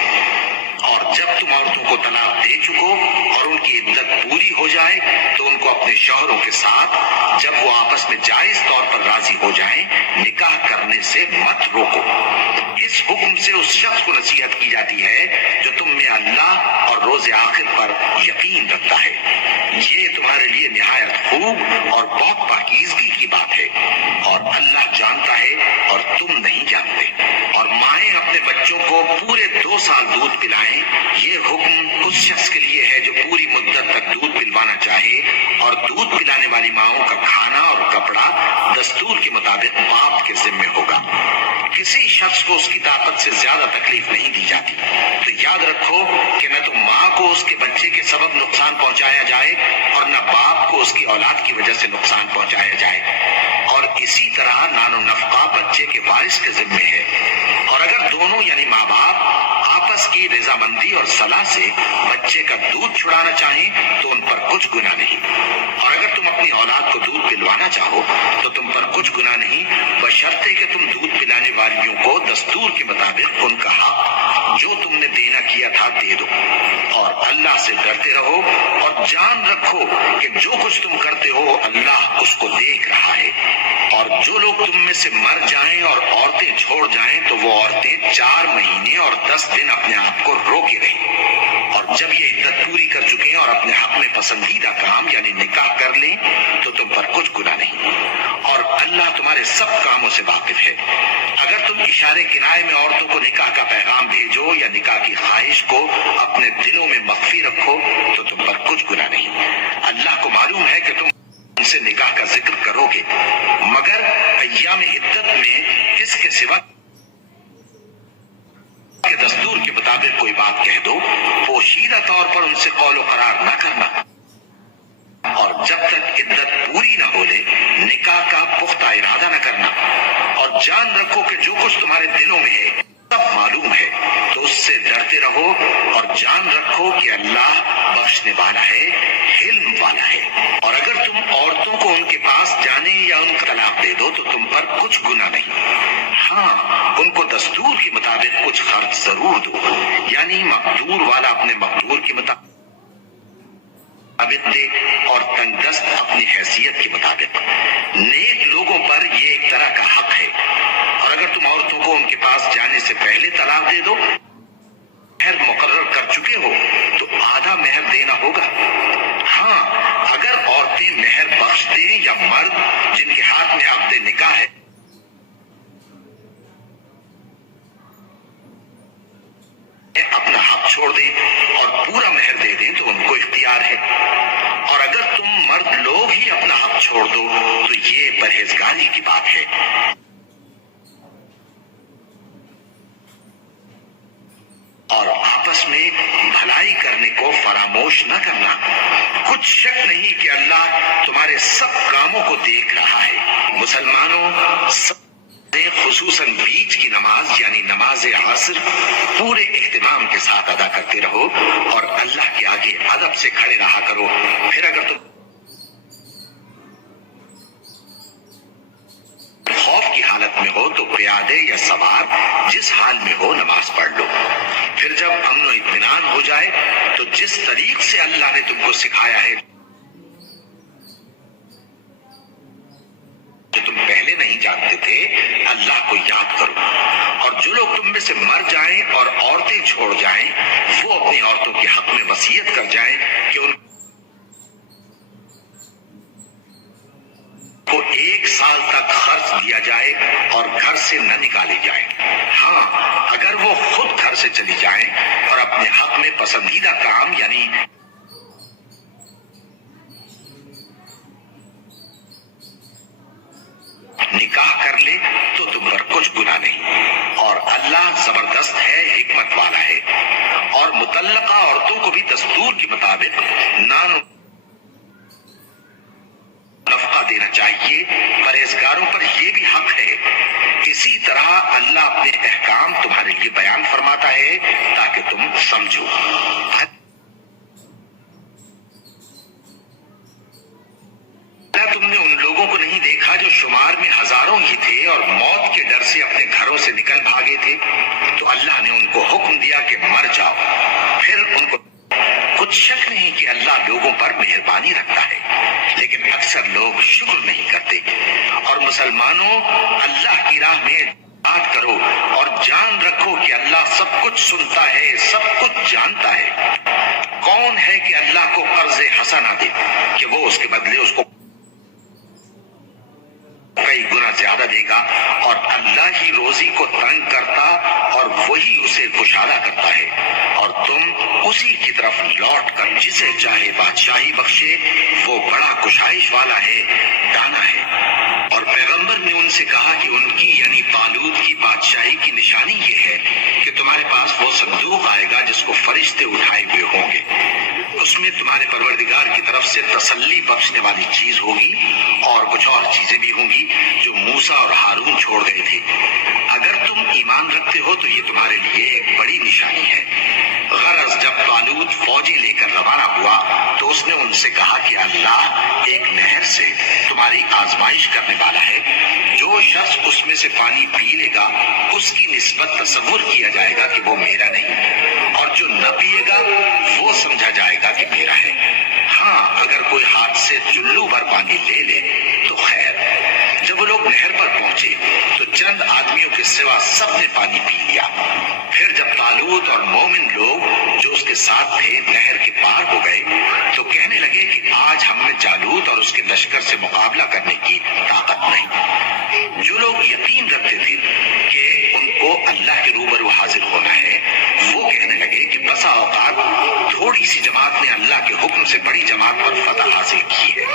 اور جب تم عورتوں کو طلاق دے چکو اور ان کی عدت پوری ہو جائے تو ان کو اپنے شوہروں کے ساتھ جب وہ آپس میں جائز طور پر راضی ہو جائیں نکاح کرنے سے مت روکو۔ اس حکم سے اس شخص کو نصیحت کی جاتی ہے جو تم میں اللہ اور روز آخر پر یقین رکھتا ہے، یہ تمہارے لیے نہایت خوب اور بہت پاکیزگی کی بات ہے، اور اللہ جانتا ہے اور تم نہیں جانتے۔ اور مائیں اپنے بچوں کو پورے 2 سال دودھ پلائیں، یہ حکم اس شخص کے لیے ہے جو پوری مدت تک دودھ پلوانا چاہے، اور دودھ پلانے والی ماؤں کا کھانا اور کپڑا دستور کے مطابق باپ کے ذمہ ہوگا۔ کسی شخص کو اس کی طاقت سے زیادہ تکلیف نہیں دی جاتی، تو یاد رکھو کہ نہ تو ماں کو اس کے بچے کے سبب نقصان پہنچایا جائے اور نہ باپ کو اس کی اولاد کی وجہ سے نقصان پہنچایا جائے، اور اسی طرح نان و نفقہ بچے کے وارث کے ذمہ ہے، اور اگر دونوں یعنی ماں باپ آپس کی رضامندی اور صلاح سے بچے کا دودھ چھڑانا چاہیں تو ان پر کچھ گناہ نہیں، اور اگر تم اپنی اولاد کو دودھ پلوانا چاہو تو تم پر کچھ گناہ نہیں، بشرطے کہ تم دودھ پلانے والیوں کو دستور کے مطابق ان کا حق جو تم نے دینا کیا تھا دے دو، اور اللہ سے ڈرتے رہو، اور جان رکھو کہ جو کچھ تم کرتے ہو اللہ اس کو دیکھ رہا ہے۔ اور جو لوگ تم میں سے مر جائیں اور عورتیں چھوڑ جائیں تو وہ عورتیں 4 مہینے اور 10 دن اپنے آپ کو روکے رہیں، اور جب یہ عدت پوری کر چکیں اور اپنے حق میں پسندیدہ کام یعنی نکاح کر لیں تو تم پر کچھ گناہ نہیں، اور اللہ تمہارے سب کاموں سے واقف ہے۔ اگر تم اشارے کنائے میں عورتوں کو نکاح کا پیغام بھیجو یا نکاح کی خواہش کو اپنے دلوں میں مخفی رکھو تو تم پر کچھ گناہ نہیں۔ اللہ کو معلوم ہے کہ تم ان سے نکاح کا ذکر کرو گے، مگر ایام عدت میں اس کے سوا کہ دستور کے مطابق کوئی بات کہہ دو، پوشیدہ طور پر ان سے قول و قرار نہ کرنا، اور جب تک عدت پوری نہ ہو لے نکاح کا پختہ ارادہ نہ کرنا، اور جان رکھو کہ جو کچھ تمہارے دلوں میں ہے سب معلوم ہے، تو اس سے ڈرتے رہو، اور جان رکھو کہ اللہ بخشنے والا ہے، علم والا ہے۔ اور اگر تم عورتوں کو ان کے پاس جانے یا ان کا طلاق دے دو تو تم پر کچھ گناہ نہیں، ہاں ان کو دستور کے مطابق کچھ خرچ ضرور دو، یعنی مقدور والا اپنے مقدور کے مطابق دے اور تنگ دست اپنی حیثیت کے مطابق۔ نیک لوگوں پر یہ ایک طرح کا حق ہے، اور اگر تم عورتوں کو ان کے پاس جانے سے پہلے طلاق دے دو، مہر مقرر کر چکے ہو تو آدھا مہر دینا ہوگا۔ ہاں اگر عورتیں مہر بخش دیں یا مرد جن کے ہاتھ میں عقد نکاح ہے اپنا حق چھوڑ دیں اور پورا مہر دے دیں تو ان کو اختیار ہے، اور اگر تم مرد لوگ ہی اپنا حق چھوڑ دو تو یہ پرہیزگاری کی بات ہے۔ اور آپس میں بھلائی کرنے کو فراموش نہ کرنا، کچھ شک نہیں کہ اللہ تمہارے سب کاموں کو دیکھ رہا ہے۔ مسلمانوں خصوصاً بیچ کی نماز یعنی نماز عصر پورے اہتمام کے ساتھ ادا کرتے رہو، اور اللہ کے آگے ادب سے کھڑے رہا کرو۔ پھر اگر تم خوف کی حالت میں ہو تو پیادے یا سوار جس حال میں ہو نماز پڑھ لو۔ پھر جب امن و اطمینان ہو جائے تو جس طریق سے اللہ نے تم کو سکھایا ہے جو تم پہلے نہیں جانتے تھے اللہ کو یاد کرو، اور اور جو لوگ تم میں سے مر جائیں اور عورتیں چھوڑ جائیں وہ اپنی عورتوں کے حق میں وصیت کر جائیں کہ ان کو 1 سال تک خرچ دیا جائے اور گھر سے نہ نکالی جائے. ہاں اگر وہ خود گھر سے چلی جائیں اور اپنے حق میں پسندیدہ کام یعنی نکاح کر لے تو تم پر کچھ گناہ نہیں. اور اللہ زبردست ہے، حکمت والا ہے. اور مطلقہ عورتوں کو بھی دستور کے مطابق نفقہ دینا چاہیے. پرہیزگاروں پر یہ بھی حق ہے. اسی طرح اللہ اپنے احکام تمہارے لیے بیان فرماتا ہے تاکہ تم سمجھو. تم نے ان لوگوں کو نہیں دیکھا جو شمار میں ہزاروں ہی تھے اور موت کے ڈر سے اپنے گھروں سے نکل بھاگے تھے؟ تو اللہ نے ان کو حکم دیا کہ مر جاؤ. پھر ان کو کچھ شک نہیں کہ اللہ لوگوں پر مہربانی رکھتا ہے، لیکن اکثر لوگ شکر نہیں کرتے. اور مسلمانوں، اللہ کی راہ میں جہاد کرو اور جان رکھو کہ اللہ سب کچھ سنتا ہے، سب کچھ جانتا ہے. کون ہے کہ اللہ کو قرض حسنہ دے کہ وہ اس کے بدلے اس کو کئی گنا زیادہ دے گا؟ اور اللہ ہی روزی کو تنگ کرتا اور وہی اسے کشادہ کرتا ہے. اور تم اسی کی طرف لوٹ کر جسے چاہے بادشاہی بخشے، وہ بڑا کشائش والا ہے، دانا ہے. اور پیغمبر نے ان سے کہا کہ ان کی یعنی طالوت کی بادشاہی کی نشانی یہ ہے کہ تمہارے پاس وہ صندوق آئے گا جس کو فرشتے اٹھائے ہوئے ہوں گے. اس میں تمہارے پروردگار کی طرف سے تسلی بخشنے والی چیز ہوگی اور کچھ اور چیزیں بھی ہوں گی جو موسیٰ اور ہارون چھوڑ گئے تھے. اگر تم ایمان رکھتے ہو تو یہ تمہارے لیے ایک بڑی نشانی ہے. غرض جب طالوت فوجیں لے کر روانہ ہوا تو اس نے ان سے کہا کہ اللہ ایک نہر سے تمہاری آزمائش کرنے والا ہے. جو شخص اس میں سے پانی پی لے گا اس کی نسبت تصور کیا جائے گا کہ وہ میرا نہیں، اور جو نہ پیے گا وہ سمجھا جائے گا کہ میرا ہے. ہاں اگر کوئی ہاتھ سے چلو بھر پانی لے لے تو خیر. جب وہ لوگ نہر پر پہنچے تو چند آدمیوں کے سوا سب نے پانی پی لیا. پھر جب طالوت اور مومن لوگ جو اس کے ساتھ تھے نہر کے پار ہو گئے تو کہنے لگے کہ آج ہم میں جالوت اور اس کے لشکر سے مقابلہ کرنے کی طاقت نہیں. جو لوگ یقین رکھتے تھے کہ ان کو اللہ کے روبرو حاضر ہونا ہے وہ کہنے لگے کہ بسا اوقات تھوڑی سی جماعت نے اللہ کے حکم سے بڑی جماعت پر فتح حاصل کی ہے،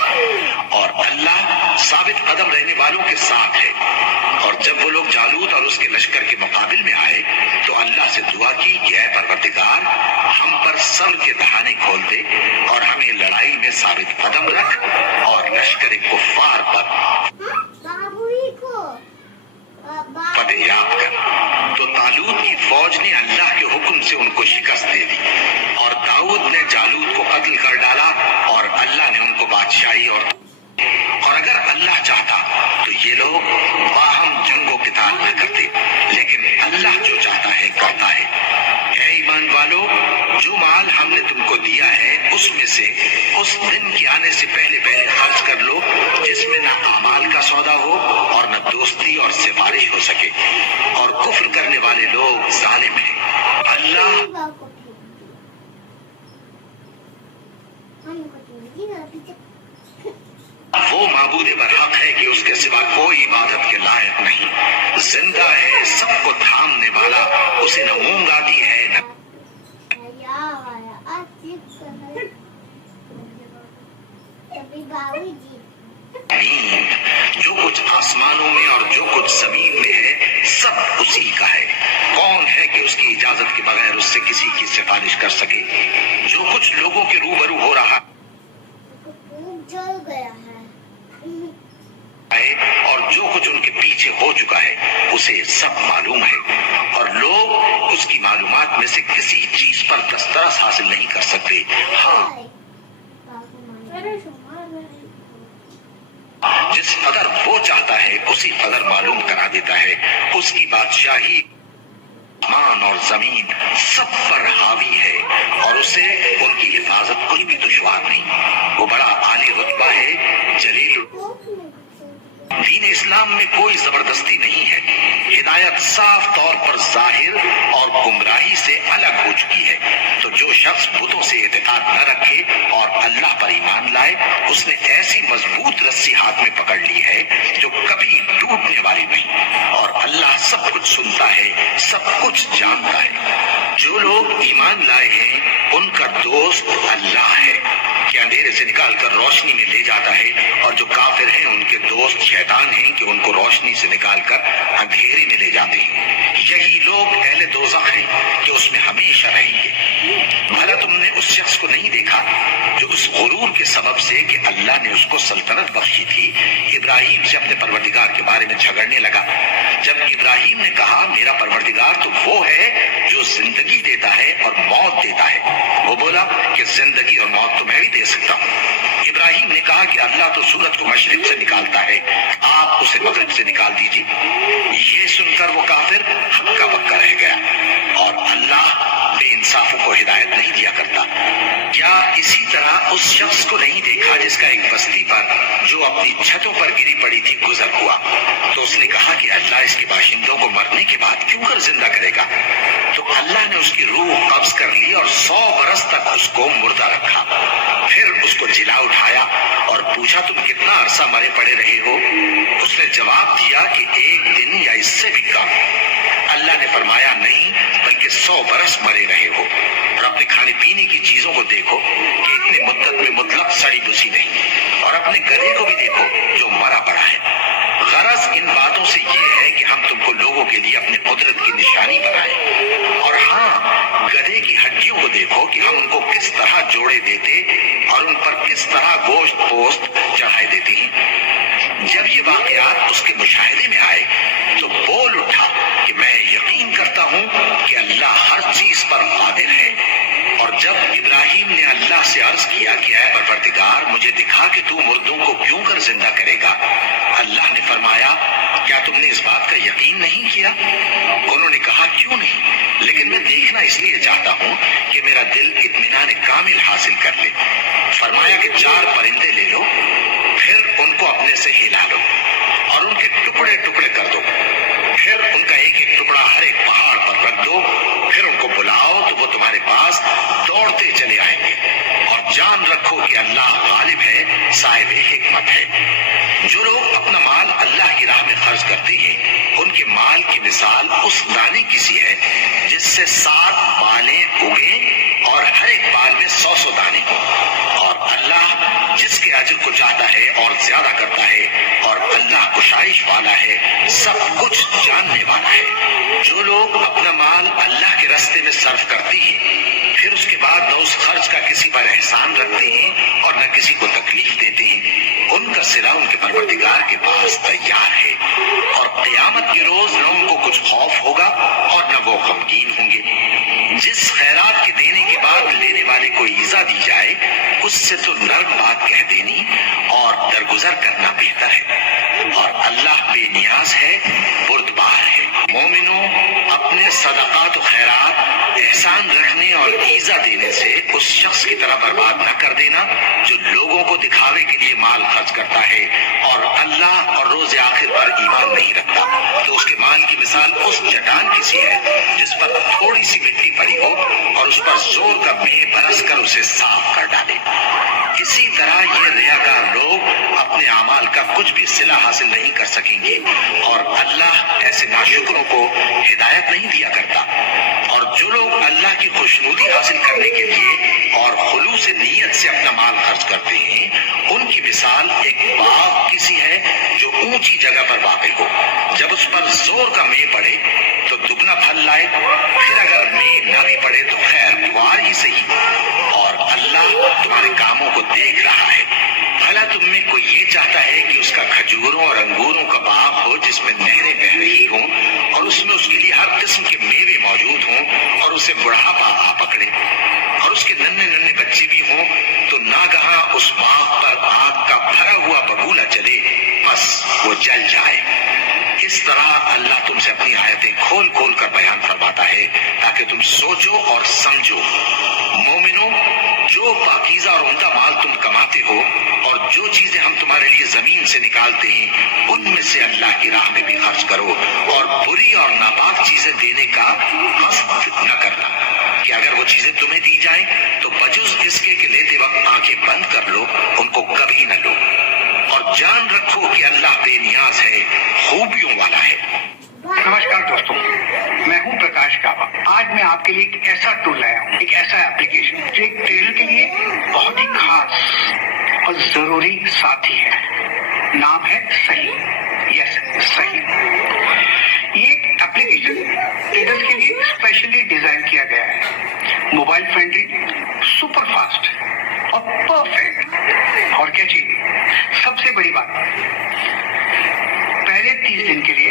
اور اللہ ثابت قدم رہنے والوں کے ساتھ ہے. اور جب وہ لوگ جالوت اور اس کے لشکر کے مقابل میں آئے تو اللہ سے دعا کی کہ اے پروردگار ہم پر صبر کے دہانے کھول دے اور ہمیں لڑائی میں ثابت قدم رکھ اور لشکر کفار پر فتح یاب کر. تو طالوت کی فوج نے اللہ کے حکم سے ان کو شکست دے دی اور داؤد نے جالوت کو قتل کر ڈالا اور اللہ نے ان کو بادشاہی اور اگر اللہ چاہتا تو یہ لوگ باہم جنگ و قتال نہ کرتے، لیکن اللہ جو چاہتا ہے کرتا ہے. اے ایمان والو، جو مال ہم نے تم کو دیا ہے اس میں سے اس دن کے آنے سے پہلے پہلے خرچ کر لو جس میں نہ اعمال کا سودا ہو اور نہ دوستی اور سفارش ہو سکے. اور کفر کرنے والے لوگ ظالم ہیں. اللہ وہ معبود برحق ہے کہ اس کے سوا کوئی عبادت کے لائق نہیں. زندہ ہے، سب کو تھامنے والا، اسے نہ اونگ آتی ہے نہ جو کچھ آسمانوں میں اور جو کچھ زمین میں ہے سب اسی کا ہے. کون ہے کہ اس کی اجازت کے بغیر اس سے کسی کی سفارش کر سکے؟ جو کچھ لوگوں کے روبرو ہو رہا اور جو کچھ ان کے پیچھے ہو چکا ہے اسے سب معلوم ہے، اور لوگ اس کی معلومات میں سے کسی چیز پر دسترس حاصل نہیں کر سکتے. ہاں جس قدر وہ چاہتا ہے اسی قدر معلوم کرا دیتا ہے. اس کی بادشاہی آسمان اور زمین سب پر حاوی ہے اور اسے ان کی حفاظت کچھ بھی دشوار نہیں. وہ بڑا عالی رتبہ ہے، جلیل دین اسلام میں کوئی زبردستی نہیں ہے. ہدایت صاف طور پر ظاہر اور گمراہی سے الگ ہو چکی ہے. تو جو شخص بتوں سے اعتقاد نہ رکھے اور اللہ پر ایمان لائے، اس نے ایسی مضبوط رسی ہاتھ میں پکڑ لی ہے جو کبھی ٹوٹنے والی نہیں. اور اللہ سب کچھ سنتا ہے، سب کچھ جانتا ہے. جو لوگ ایمان لائے ہیں ان کا دوست اللہ ہے کہ اندھیرے سے نکال کر روشنی میں لے جاتا ہے، اور جو کافر ہیں ان کے دوست شیطان ہیں کہ ان کو روشنی سے نکال کر اندھیرے میں لے جاتے ہیں. یہی لوگ اہل دوزخ ہیں کہ اس میں ہمیشہ رہیں گے. بھلا تم نے اس شخص کو نہیں دیکھا جو اس غرور کے سبب سے کہ اللہ نے اس کو سلطنت بخشی تھی، ابراہیم سے اپنے پروردگار کے بارے میں جھگڑنے لگا؟ جب ابراہیم نے کہا میرا پروردگار تو وہ ہے جو زندگی دیتا ہے اور موت دیتا ہے، وہ بولا کہ زندگی اور موت تو میں بھی دے سکتا ہوں. ابراہیم نے کہا کہ اللہ تو سورج کو مشرق سے نکالتا ہے، آپ اسے مغرب سے نکال دیجیے. یہ سن کر وہ کافر ہکا بکا رہ گیا. اور اللہ بے انصافوں کو ہدایت نہیں دیا کرتا. کیا اسی طرح اس شخص کو نہیں دیکھا جس کا ایک بستی پر جو اپنی چھتوں پر گری پڑی تھی گزر ہوا، تو اس نے کہا کہ اللہ اس کے باشندوں کو مرنے کے بعد کیوں کر زندہ کرے گا؟ تو اللہ نے اس کی روح قبض کر لی اور 100 برس تک اس کو مردہ رکھا. پھر اس کو جلا اٹھایا اور پوچھا تم کتنا عرصہ مرے پڑے رہے ہو؟ اس نے جواب دیا کہ 1 دن یا اس سے بھی کم. اللہ نے فرمایا نہیں بلکہ 100 برس مرے رہے ہو. اور اپنے کھانے پینے کی چیزوں کو دیکھو کہ اتنی مدت میں مطلق سڑی بسی نہیں، اور اپنے گدھے کو بھی دیکھو جو مرا پڑا ہے. غرض ان باتوں سے یہ ہے کہ ہم تم کو لوگوں کے لیے اپنے قدرت کی نشانی بنائیں. اور ہاں، گدھے کی ہڈیوں کو دیکھو کہ ہم ان کو کس طرح جوڑے دیتے اور ان پر کس طرح گوشت پوست چڑھائے دیتے ہیں. جب یہ واقعات اس کے مشاہدے میں آئے تو بول اٹھا کہ میں یقین کرتا ہوں کہ اللہ ہر چیز پر قادر ہے. اور جب ابراہیم نے اللہ سے عرض کیا کہ اے پروردگار مجھے دکھا کہ تو مردوں کو کیوں کر زندہ کرے گا، اللہ نے فرمایا کیا تم نے اس بات کا یقین نہیں کیا؟ انہوں نے کہا کیوں نہیں، لیکن میں دیکھنا اس لیے چاہتا ہوں کہ میرا دل اطمینان کامل حاصل کر لے. فرمایا کہ 4 پرندے لے لو، پھر ان کو اپنے سے ہلا لو اور ان کے ٹکڑے ٹکڑے کر دو. پھر ان کا ایک ایک ٹکڑا ہر ایک پہاڑ پر رکھ دو. پھر ان کو بلاؤ تو وہ تمہارے پاس دوڑتے چلے آئیں گے. اور جان رکھو کہ اللہ غالب ہے، صاحب حکمت ہے. جو لوگ اپنا مال اللہ کی راہ میں خرچ کرتے ہیں ان کے مال کی مثال اس دانے کی سی ہے جس سے 7 بالیں اگیں اور ہر ایک بال میں 100 دانے. اور اللہ جس کے اجر کو چاہتا ہے اور زیادہ کرتا ہے، اور اللہ کشائش والا ہے، سب کچھ جاننے والا ہے. جو لوگ اپنا مال اللہ کے راستے میں صرف کرتے ہیں پھر اس کے بعد نہ اس خرچ کا کسی پر احسان رکھتے ہیں اور نہ کسی کو تکلیف دیتے ہیں، ان کا صلہ ان کے پروردگار کے پاس تیار ہے. اور قیامت کے روز نہ ان کو کچھ خوف ہوگا اور نہ وہ غمگین ہوں گے. جس خیرات کے دینے کے بعد لینے والے کو ایذا دی جائے اس سے تو نرم بات کہہ دینی اور درگزر کرنا بہتر ہے. اور اللہ بے نیاز ہے، بردبار ہے. مومنوں، اپنے صدقات و خیرات احسان رکھنے اور ایذا دینے سے اس شخص کی طرح برباد نہ کر دینا جو لوگوں کو دکھاوے کے لیے مال خرچ کرتا ہے اور اللہ اور روز آخر پر ایمان نہیں رکھتا. تو اس کے مال کی مثال اس چٹان کی سی ہے جس پر تھوڑی سی مٹی پڑی ہو اور اس پر زور کا مے برس کر اسے صاف کر ڈالے. اسی طرح یہ ریاکار لوگ اپنے اعمال کا کچھ بھی صلہ حاصل نہیں کر سکیں گے، اور اللہ ایسے ناشکروں کو ہدایت نہیں دیا کرتا. اور جو لوگ اللہ کی خوشنودی حاصل کرنے کے لیے اور خلوص نیت سے اپنا مال خرچ کرتے ہیں ان کی مثال ایک باغ کی سی ہے جو اونچی جگہ پر واقع ہو. جب اس پر زور کا مے پڑے تو دگنا پھل لائے، پھر اگر مے نہ بھی پڑے تو خیر خوار ہی صحیح. اور اللہ تمہارے کاموں کو دیکھ رہا ہے. بھلا تم میں کوئی یہ چاہتا ہے کہ اس کا کھجوروں اور انگوروں کا باغ ہو جس میں نہریں بہ رہی ہوں اور اس میں اس کے لیے ہر قسم کے میوے موجود ہوں اور اسے بڑھاپا آ پکڑے اور اس کے ننھے ننھے بچے بھی ہوں تو ناگہاں اس باغ پر آگ کا بھرا ہوا بگولا چلے، بس وہ جل جائے. اس طرح اللہ تم سے اپنی آیتیں کھول کھول کر بیان فرماتا ہے تاکہ تم سوچو اور سمجھو. مومنوں، جو پاکیزہ اور عمدہ مال تم کماتے ہو اور جو چیزیں ہم تمہارے لیے زمین سے نکالتے ہیں ان میں سے اللہ کی راہ میں بھی خرچ کرو، اور بری اور ناپاک چیزیں دینے کا قصد نہ کرنا کہ اگر وہ چیزیں تمہیں دی جائیں تو بجز اس کے کہ لیتے وقت آنکھیں بند کر لو، ان کو کبھی نہ لو، اور جان رکھو کہ اللہ بے نیاز ہے، خوبیوں والا ہے۔ نمسکار دوستوں، میں ہوں پرکاش کعبہ۔ آج میں آپ کے لیے ایک ایسا ٹول لایا ہوں، ایک ایسا ایپلیکیشن جو ایک ٹریلر کے لیے بہت ہی خاص اور ضروری ساتھی ہے۔ نام ہے صحیح۔ یس، صحیح۔ یہ ایک ایپلیکیشن ٹریلرز کے لیے اسپیشلی ڈیزائن کیا گیا ہے، موبائل فرینڈلی، سپر فاسٹ اور پرفیکٹ۔ اور کیا چاہیے؟ سب سے بڑی بات، پہلے 30 دن کے لیے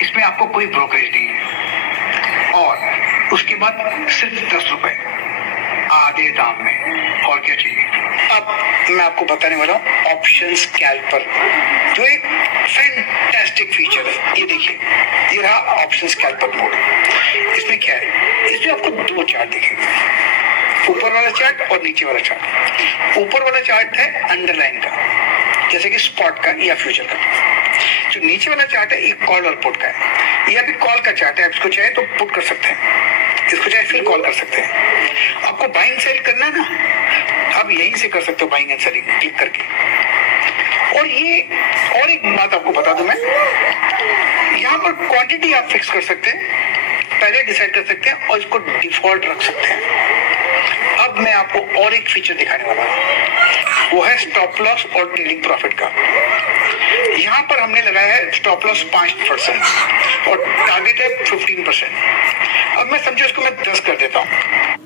اس میں آپ کو کوئی بروکریج نہیں ہے، اور اس کے بعد صرف 10 روپے آدھے دام میں۔ اور کیا چاہیے؟ اب میں آپ کو بتانے والا ہوں آپشن اسکیلپر، جو ایک فینٹاسٹک فیچر ہے۔ یہ دیکھیے، یہ رہا آپشن اسکیلپر موڈ۔ اس میں کیا ہے؟ اس میں آپ کو 2 چارٹ دکھیں گے، اوپر والا چارٹ اور نیچے والا چارٹ۔ اوپر والا چارٹ ہے انڈر لائن کا، جیسے کہ اسپاٹ کا یا فیوچر کا۔ جو نیچے والا چارٹ ہے یہ کال اور پٹ کا ہے، یہ ابھی کال کا چارٹ ہے، آپ اس کو چاہے تو پٹ کر سکتے ہیں، اس کو چاہے پھر کال کر سکتے ہیں۔ آپ کو بائنگ سیل کرنا ہے نا، آپ یہیں سے کر سکتے ہو، بائنگ اینڈ سیلنگ کلک کر کے۔ اور یہ اور ایک بات آپ کو بتا دوں میں، یہاں پر کوانٹٹی آپ فکس کر سکتے ہیں، پہلے ڈیسائیڈ کر سکتے ہیں، اور اس کو ڈیفالٹ رکھ سکتے ہیں۔ اب میں آپ کو اور ایک فیچر دکھانے والا ہوں، وہ ہے اسٹاپ لاس اور ٹریلنگ پروفٹ کا۔ یہاں پر ہم نے لگایا ہے اسٹاپ لاس 5% اور ٹارگیٹ ہے 15%۔ اب میں سمجھو اس کو میں 10 کر دیتا ہوں۔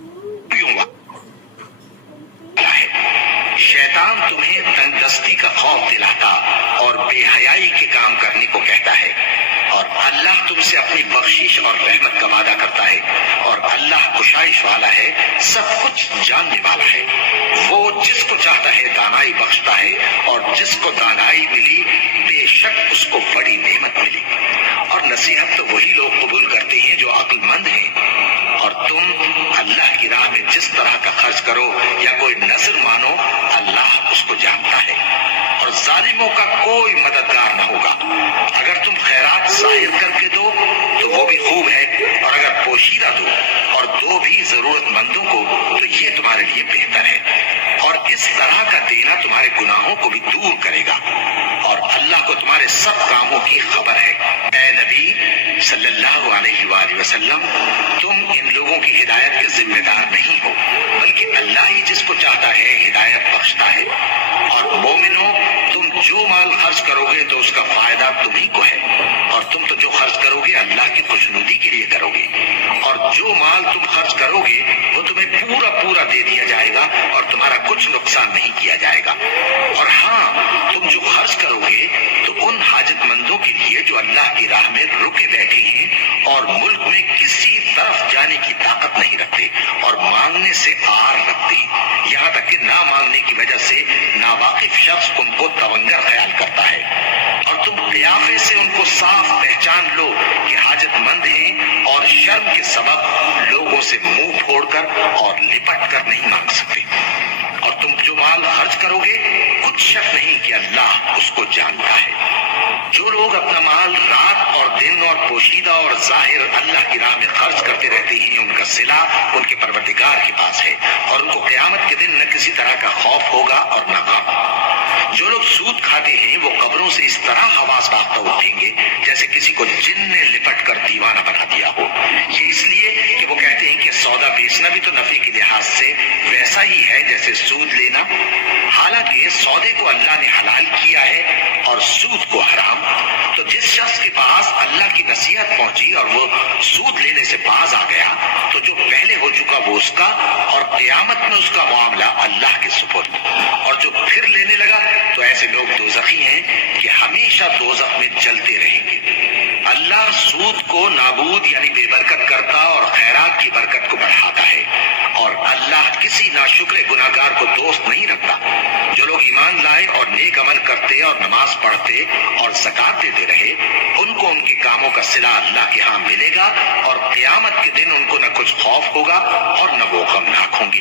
شیطان تمہیں تنگ دستی کا خوف دلاتا اور بے حیائی کے کام کرنے کو کہتا ہے، اور اللہ تم سے اپنی بخشش اور رحمت کا وعدہ کرتا ہے، اور اللہ کشائش والا ہے، سب کچھ جاننے والا ہے۔ وہ جس کو چاہتا ہے دانائی بخشتا ہے، اور جس کو دانائی ملی بے شک اس کو بڑی نعمت ملی۔ اور نصیحت تو وہی لوگ قبول کرتے ہیں جو عقل مند ہیں۔ اور تم اللہ کی راہ میں جس طرح کا خرچ کرو یا کوئی نذر مانو، اللہ اس کو جانتا ہے، اور ظالموں کا کوئی مددگار نہ ہوگا۔ اگر تم خیرات ظاہر کر کے دو تو وہ بھی خوب ہے، اور اگر پوشیدہ دو اور دو بھی ضرورت مندوں کو تو یہ تمہارے لیے بہتر ہے، اور اس طرح کا دینا تمہارے گناہوں کو بھی دور کرے گا، اور اللہ کو تمہارے سب کاموں کی خبر ہے۔ اے نبی صلی اللہ علیہ وآلہ وسلم، تم ان لوگوں کی ہدایت کے ذمہ دار نہیں ہو، بلکہ اللہ ہی جس کو چاہتا ہے ہدایت بخشتا ہے۔ اور مومنوں، تم جو مال خرچ کرو گے تو اس کا فائدہ تمہیں کو ہے، اور تم تو جو خرچ کرو گے اللہ کی خوشنودی کے لیے کرو گے، اور جو مال تم خرچ کرو گے وہ تمہیں پورا پورا دے دیا جائے گا، اور تمہارا کچھ نقصان نہیں کیا جائے گا۔ اور ہاں، تم جو خرچ کرو گے تو ان حاجت مندوں کے لیے جو اللہ کی راہ میں رکے بیٹھے ہیں اور ملک میں کسی طرف جانے کی طاقت نہیں رکھتے اور مانگنے سے آر رکھتے ہیں، یہاں تک کہ نہ مانگنے کی وجہ سے ناواقف شخص ان کو تونگر خیال کرتا ہے، اور تم قیافے سے ان کو صاف پہچان لو کہ حاجت مند ہیں، اور شرم کے سبب لوگوں سے منہ پھوڑ کر اور لپٹ کر نہیں مانگ سکتے۔ اور تم جو مال خرچ کرو گے کچھ شک نہیں کہ اللہ اس کو جانتا ہے۔ جو لوگ اپنا مال رات اور دن اور پوشیدہ اور ظاہر اللہ کی راہ میں خرچ کرتے رہتے ہیں، ان کا صلہ ان کے پروردگار کے پاس ہے، اور ان کو قیامت کے دن نہ کسی طرح کا خوف ہوگا اور نہ غم۔ جو لوگ سود کھاتے ہیں وہ قبروں سے اس طرح حواس باختہ اٹھیں گے جیسے کسی کو جن نے لپٹ کر دیوانہ بنا دیا ہو۔ یہ اس لیے کہ وہ کہتے ہیں کہ سودا بیچنا بھی تو نفع کے لحاظ سے ویسا ہی ہے جیسے سود لینا، حالانکہ سودے کو اللہ نے حلال کیا ہے اور سود کو حرام۔ تو جس شخص کے پاس اللہ کی نصیحت پہنچی اور وہ سود لینے سے باز آ گیا تو جو پہلے ہو چکا وہ اس کا، اور قیامت میں اس کا معاملہ اللہ کے سپرد۔ اور جو پھر لینے لگا تو ایسے لوگ دوزخی ہیں کہ ہمیشہ دوزخ میں جلتے رہیں گے۔ اللہ سود کو نابود یعنی بے برکت کرتا اور خیرات کی برکت کو بڑھاتا ہے، اور اللہ کسی ناشکر گناہگار کو دوست نہیں رکھتا۔ جو لوگ ایمان لائے اور نیک عمل کرتے اور نماز پڑھتے اور زکات دیتے رہے، ان کو ان کے کاموں کا صلہ اللہ کے ہاں ملے گا، اور قیامت کے دن ان کو نہ کچھ خوف ہوگا اور نہ وہ غمناک ہوں گے۔